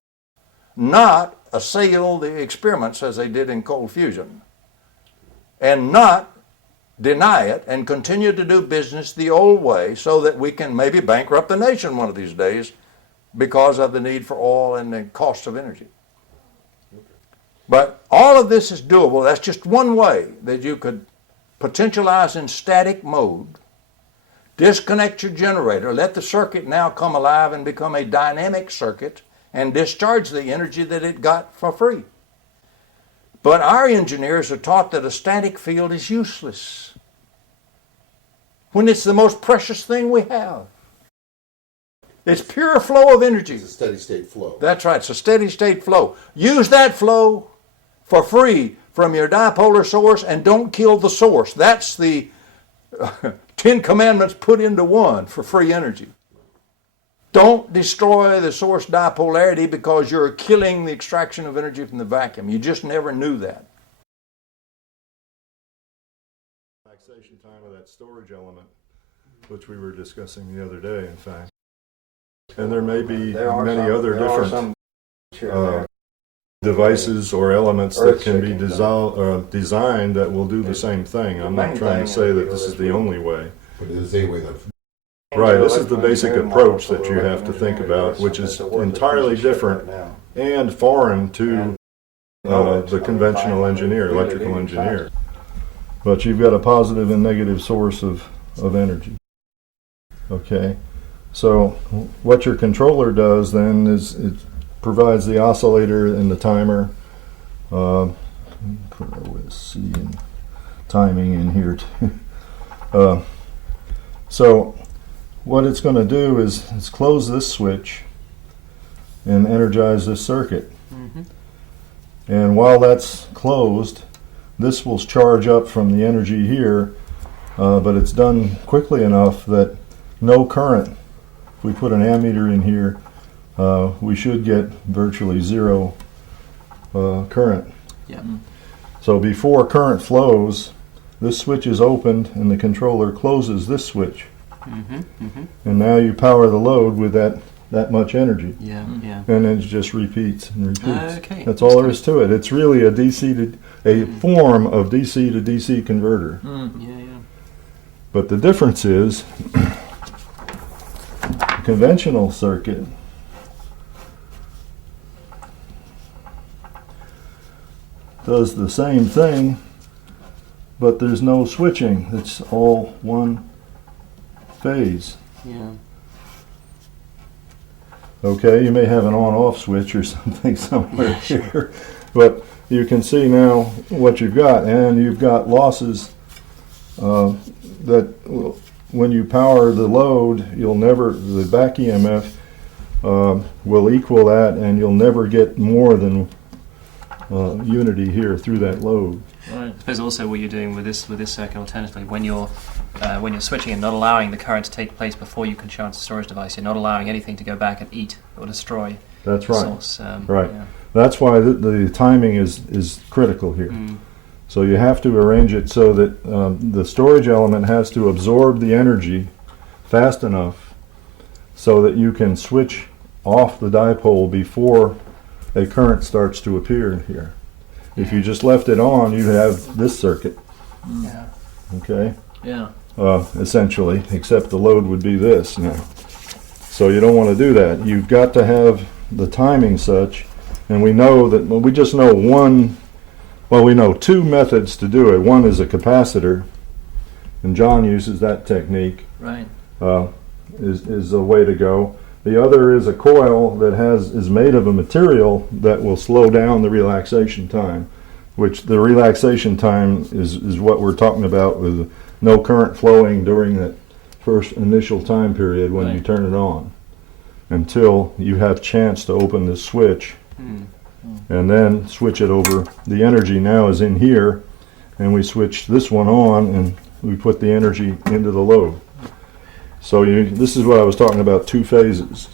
not assail the experiments as they did in cold fusion, and not deny it and continue to do business the old way so that we can maybe bankrupt the nation one of these days because of the need for oil and the cost of energy. But all of this is doable. That's just one way that you could potentialize in static mode, disconnect your generator, let the circuit now come alive and become a dynamic circuit and discharge the energy that it got for free. But our engineers are taught that a static field is useless when it's the most precious thing we have. It's pure flow of energy. It's a steady state flow. That's right, it's a steady state flow. Use that flow for free from your dipolar source and don't kill the source. That's the 10 commandments put into one for free energy. Don't destroy the source dipolarity because you're killing the extraction of energy from the vacuum. You just never knew that. Relaxation time of that storage element, which we were discussing the other day, in fact. And there may be many other different devices or elements that can be designed that will do the same thing. I'm not trying to say that this is the only way. But it is a way that... Right, this is the basic approach that you have to think about, which is entirely different and foreign to the conventional engineer, electrical engineer. But you've got a positive and negative source of energy. Okay, so what your controller does then is it provides the oscillator and the timer. Put OSC and timing in here too. So what it's going to do is close this switch and energize this circuit. Mm-hmm. And while that's closed, this will charge up from the energy here, but it's done quickly enough that no current. If we put an ammeter in here, we should get virtually zero current. Yeah. So before current flows, this switch is opened and the controller closes this switch. Mm-hmm, mm-hmm. And now you power the load with that much energy. Yeah, yeah. And then it just repeats and repeats. Okay. That's all there is to it. It's really a form of DC to DC converter. Yeah, yeah. But the difference is a conventional circuit does the same thing, but there's no switching. It's all one phase. Yeah. Okay, you may have an on-off switch or something somewhere here, but you can see now what you've got, and you've got losses that when you power the load, the back EMF will equal that, and you'll never get more than unity here through that load. Right. I suppose also what you're doing with this circuit alternatively, when you're switching and not allowing the current to take place before you can charge the storage device, you're not allowing anything to go back and eat or destroy That's the right. source. Right. Yeah. That's why the timing is critical here. Mm. So you have to arrange it so that the storage element has to absorb the energy fast enough so that you can switch off the dipole before a current starts to appear here. If you just left it on, you'd have this circuit. Yeah. Okay? Yeah. Essentially, except the load would be this now. So you don't want to do that. You've got to have the timing such, and we know that, well, we just know we know two methods to do it. One is a capacitor, and John uses that technique. Right. Is a way to go. The other is a coil that is made of a material that will slow down the relaxation time, which the relaxation time is what we're talking about with no current flowing during that first initial time period when you turn it on, until you have chance to open the switch and then switch it over. The energy now is in here, and we switch this one on and we put the energy into the load. So this is what I was talking about, two phases.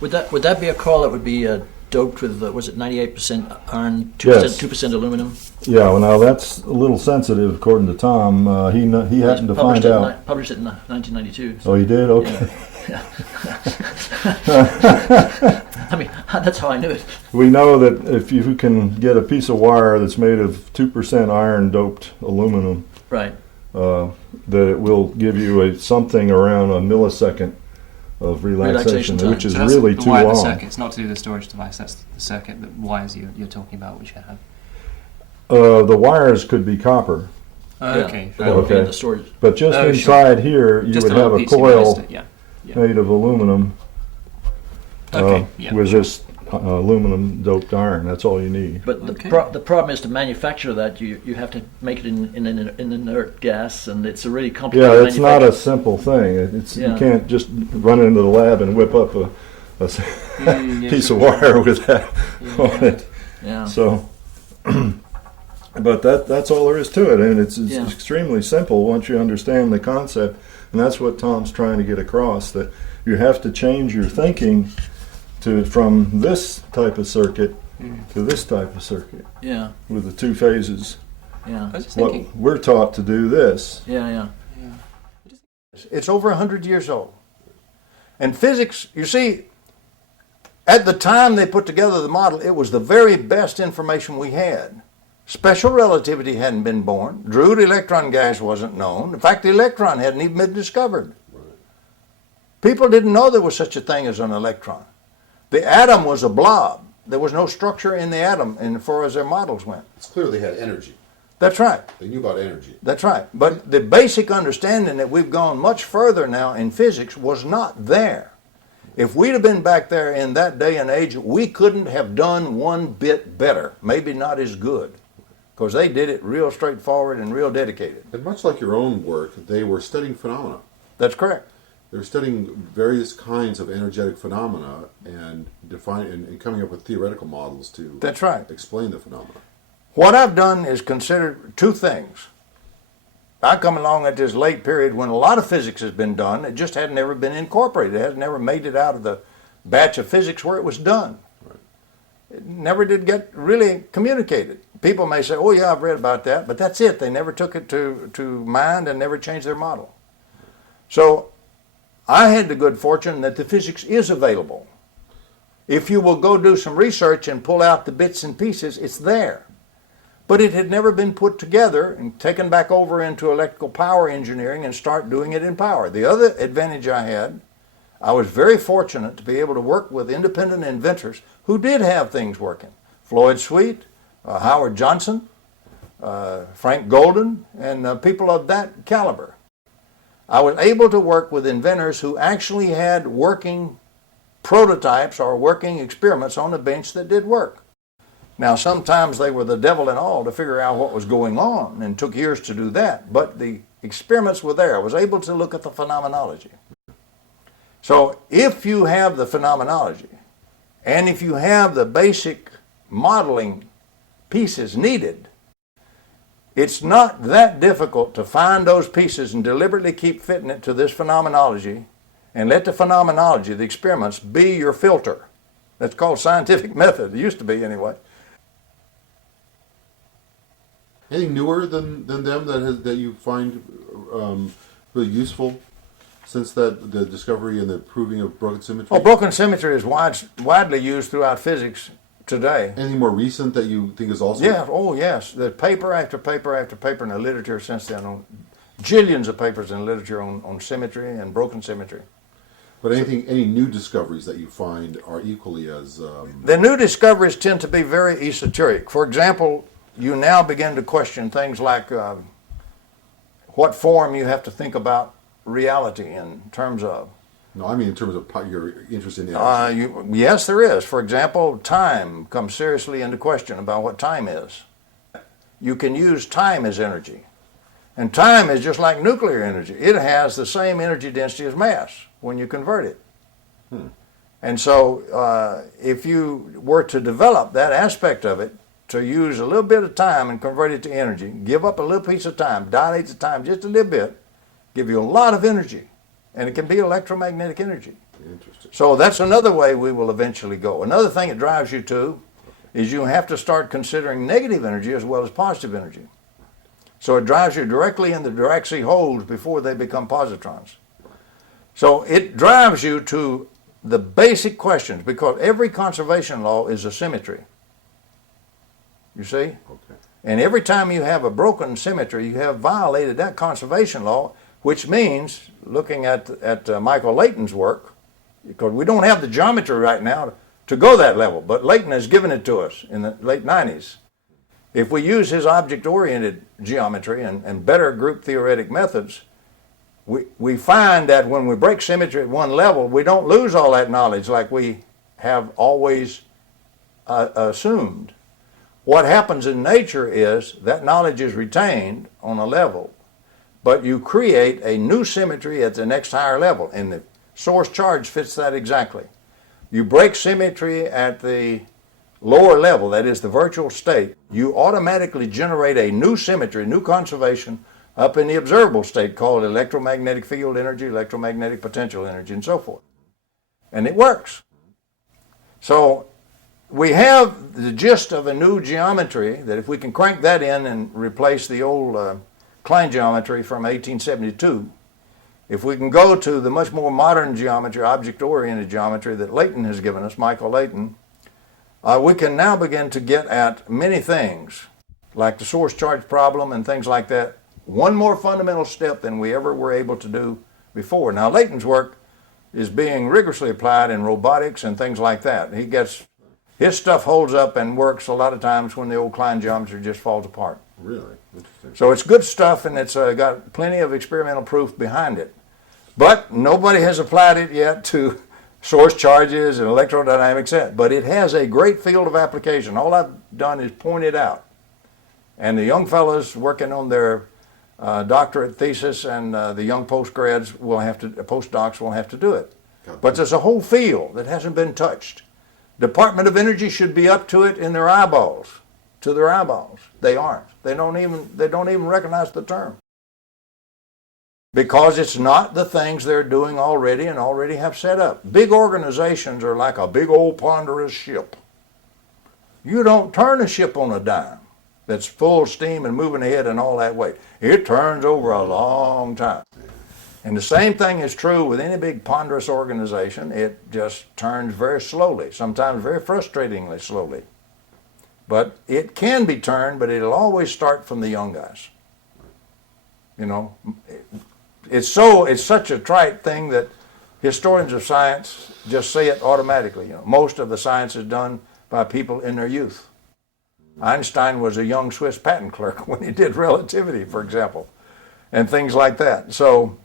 Would that be a coil that would be doped with was it 98% iron, 2% Yes. 2% aluminum? Yeah, well, now that's a little sensitive, according to Tom. He happened to find out. Published it in 1992. Oh, he did? Okay. I mean, that's how I knew it. We know that if you can get a piece of wire that's made of 2% iron-doped aluminum, Right. that it will give you something around a millisecond of relaxation, time. which is So that's really the too wire, the long. circuit. It's not to do with the storage device. That's the circuit, the wires you're talking about, which you have. The wires could be copper, Okay. Yeah, that would be in Okay. the storage. but just Oh, sure. inside here you Just would a little have a piece, you coil missed it, yeah. made of aluminum Okay. Yeah. with this aluminum-doped iron. That's all you need. But Okay. the problem is to manufacture that you have to make it in inert gas, and it's a really complicated. Yeah, it's not a manufacture. simple thing. You Yeah. can't just run into the lab and whip up a Yeah, piece sure. of wire with that on it. Yeah. So, but that's all there is to it, and it's Yeah. extremely simple once you understand the concept, and that's what Tom's trying to get across, that you have to change your thinking from this type of circuit to this type of circuit Yeah. with the two phases. Yeah. I was just thinking. What we're taught to do this. Yeah. Yeah. It's over 100 years old. And physics, you see, at the time they put together the model, it was the very best information we had. Special relativity hadn't been born. Drude electron gas wasn't known. In fact, the electron hadn't even been discovered. People didn't know there was such a thing as an electron. The atom was a blob. There was no structure in the atom as far as their models went. It's clear they had energy. That's right. They knew about energy. That's right. But the basic understanding that we've gone much further now in physics was not there. If we'd have been back there in that day and age, we couldn't have done one bit better. Maybe not as good. Because they did it real straightforward and real dedicated. And much like your own work, they were studying phenomena. That's correct. They were studying various kinds of energetic phenomena and and coming up with theoretical models to That's right. explain the phenomena. What I've done is considered two things. I come along at this late period when a lot of physics has been done. It just hadn't ever been incorporated. It has never made it out of the batch of physics where it was done. It never did get really communicated. People may say, oh yeah, I've read about that, but that's it. They never took it to mind and never changed their model. So I had the good fortune that the physics is available. If you will go do some research and pull out the bits and pieces, it's there. But it had never been put together and taken back over into electrical power engineering and start doing it in power. The other advantage I had, I was very fortunate to be able to work with independent inventors who did have things working. Floyd Sweet, Howard Johnson, Frank Golden, and people of that caliber. I was able to work with inventors who actually had working prototypes or working experiments on the bench that did work. Now, sometimes they were the devil and all to figure out what was going on, and took years to do that. But the experiments were there. I was able to look at the phenomenology. So if you have the phenomenology, and if you have the basic modeling pieces needed, it's not that difficult to find those pieces and deliberately keep fitting it to this phenomenology, and let the phenomenology, the experiments, be your filter. That's called scientific method. It used to be anyway. Anything newer than them that you find really useful since the discovery and the proving of broken symmetry? Well, broken symmetry is widely used throughout physics today. Anything more recent that you think is also? Yeah, oh yes. The paper after paper after paper in the literature since then, on jillions of papers in literature on symmetry and broken symmetry. But any new discoveries that you find are equally as... The new discoveries tend to be very esoteric. For example, you now begin to question things like what form you have to think about reality in terms of. No, I mean in terms of your interest in energy. Yes, there is. For example, time comes seriously into question about what time is. You can use time as energy. And time is just like nuclear energy. It has the same energy density as mass when you convert it. And so if you were to develop that aspect of it, to use a little bit of time and convert it to energy, give up a little piece of time, dilate the time just a little bit, give you a lot of energy. And it can be electromagnetic energy. Interesting. So that's another way we will eventually go. Another thing it drives you to is you have to start considering negative energy as well as positive energy. So it drives you directly in the Dirac holes before they become positrons. So it drives you to the basic questions, because every conservation law is a symmetry. You see? Okay. And every time you have a broken symmetry, you have violated that conservation law, which means, looking at Michael Layton's work, because we don't have the geometry right now to go that level, but Layton has given it to us in the late 90s. If we use his object-oriented geometry and better group theoretic methods, we find that when we break symmetry at one level, we don't lose all that knowledge like we have always assumed. What happens in nature is that knowledge is retained on a level, but you create a new symmetry at the next higher level, and the source charge fits that exactly. You break symmetry at the lower level, that is the virtual state, you automatically generate a new symmetry, new conservation, up in the observable state called electromagnetic field energy, electromagnetic potential energy, and so forth. And it works. So we have the gist of a new geometry that if we can crank that in and replace the old Klein geometry from 1872, if we can go to the much more modern geometry, object-oriented geometry that Layton has given us, Michael Layton, we can now begin to get at many things, like the source charge problem and things like that, one more fundamental step than we ever were able to do before. Now, Layton's work is being rigorously applied in robotics and things like that. His stuff holds up and works a lot of times when the old Klein geometry just falls apart. Really? Interesting. So it's good stuff, and it's got plenty of experimental proof behind it. But nobody has applied it yet to source charges and electrodynamics yet. But it has a great field of application. All I've done is point it out. And the young fellows working on their doctorate thesis and the young postdocs will have to do it. But there's a whole field that hasn't been touched. Department of Energy should be up to it in their eyeballs, to their eyeballs. They aren't. They don't even recognize the term. Because it's not the things they're doing already and already have set up. Big organizations are like a big old ponderous ship. You don't turn a ship on a dime that's full steam and moving ahead and all that weight. It turns over a long time. And the same thing is true with any big ponderous organization. It just turns very slowly, sometimes very frustratingly slowly. But it can be turned, but it'll always start from the young guys. You know, it's such a trite thing that historians of science just say it automatically. You know, most of the science is done by people in their youth. Einstein was a young Swiss patent clerk when he did relativity, for example, and things like that. So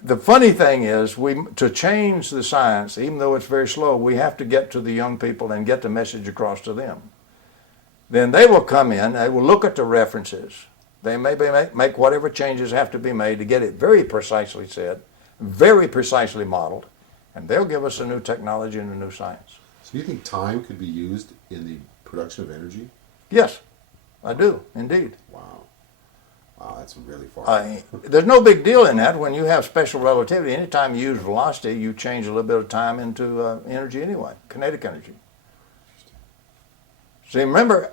the funny thing is, to change the science, even though it's very slow, we have to get to the young people and get the message across to them. Then they will come in, they will look at the references. They may make whatever changes have to be made to get it very precisely said, very precisely modeled, and they'll give us a new technology and a new science. So you think time could be used in the production of energy? Yes, I do, indeed. Wow. Wow, that's really far. There's no big deal in that. When you have special relativity, anytime you use velocity, you change a little bit of time into energy anyway, kinetic energy. See, remember,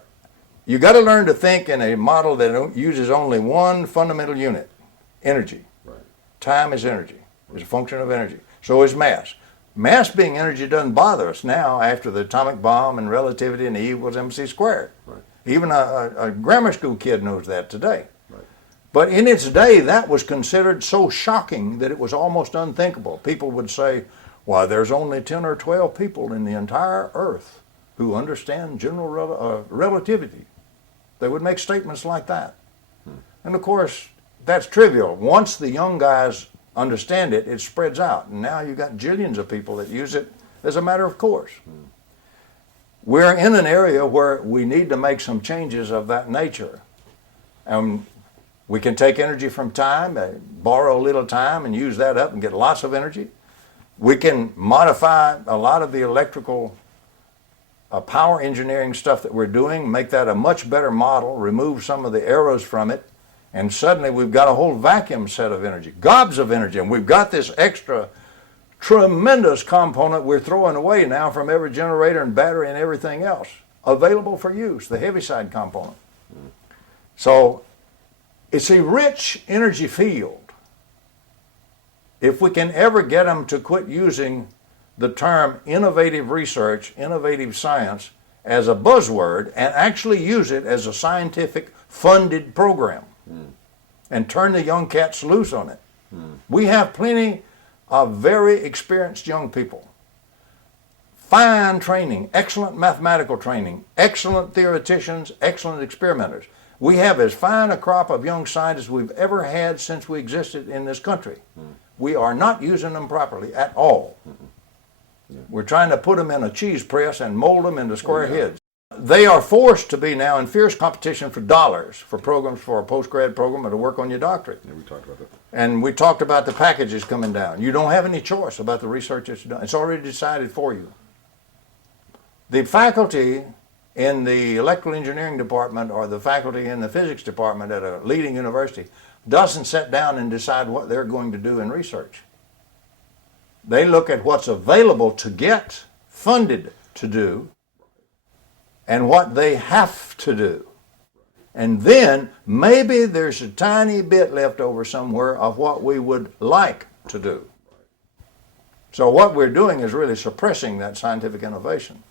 you got to learn to think in a model that uses only one fundamental unit, energy. Right. Time is energy. It's a function of energy. So is mass. Mass being energy doesn't bother us now after the atomic bomb and relativity and E equals mc squared. Right. Even a grammar school kid knows that today. Right. But in its day, that was considered so shocking that it was almost unthinkable. People would say, why, there's only 10 or 12 people in the entire earth who understand general relativity. They would make statements like that. And of course, that's trivial. Once the young guys understand it, it spreads out. And now you've got jillions of people that use it as a matter of course. We're in an area where we need to make some changes of that nature. We can take energy from time, borrow a little time and use that up and get lots of energy. We can modify a lot of the electrical power engineering stuff that we're doing, make that a much better model, remove some of the errors from it, And suddenly we've got a whole vacuum set of energy, gobs of energy, and we've got this extra tremendous component we're throwing away now from every generator and battery and everything else available for use, the heaviside component. So it's a rich energy field. If we can ever get them to quit using the term innovative research, innovative science as a buzzword and actually use it as a scientific funded program and turn the young cats loose on it. We have plenty of very experienced young people. Fine training, excellent mathematical training, excellent theoreticians, excellent experimenters. We have as fine a crop of young scientists we've ever had since we existed in this country. We are not using them properly at all. We're trying to put them in a cheese press and mold them into square heads. They are forced to be now in fierce competition for dollars for programs, for a post-grad program or to work on your doctorate. Yeah, we talked about that. And we talked about the packages coming down. You don't have any choice about the research that's done. It's already decided for you. The faculty in the electrical engineering department or the faculty in the physics department at a leading university doesn't sit down and decide what they're going to do in research. They look at what's available to get funded to do and what they have to do. And then maybe there's a tiny bit left over somewhere of what we would like to do. So what we're doing is really suppressing that scientific innovation.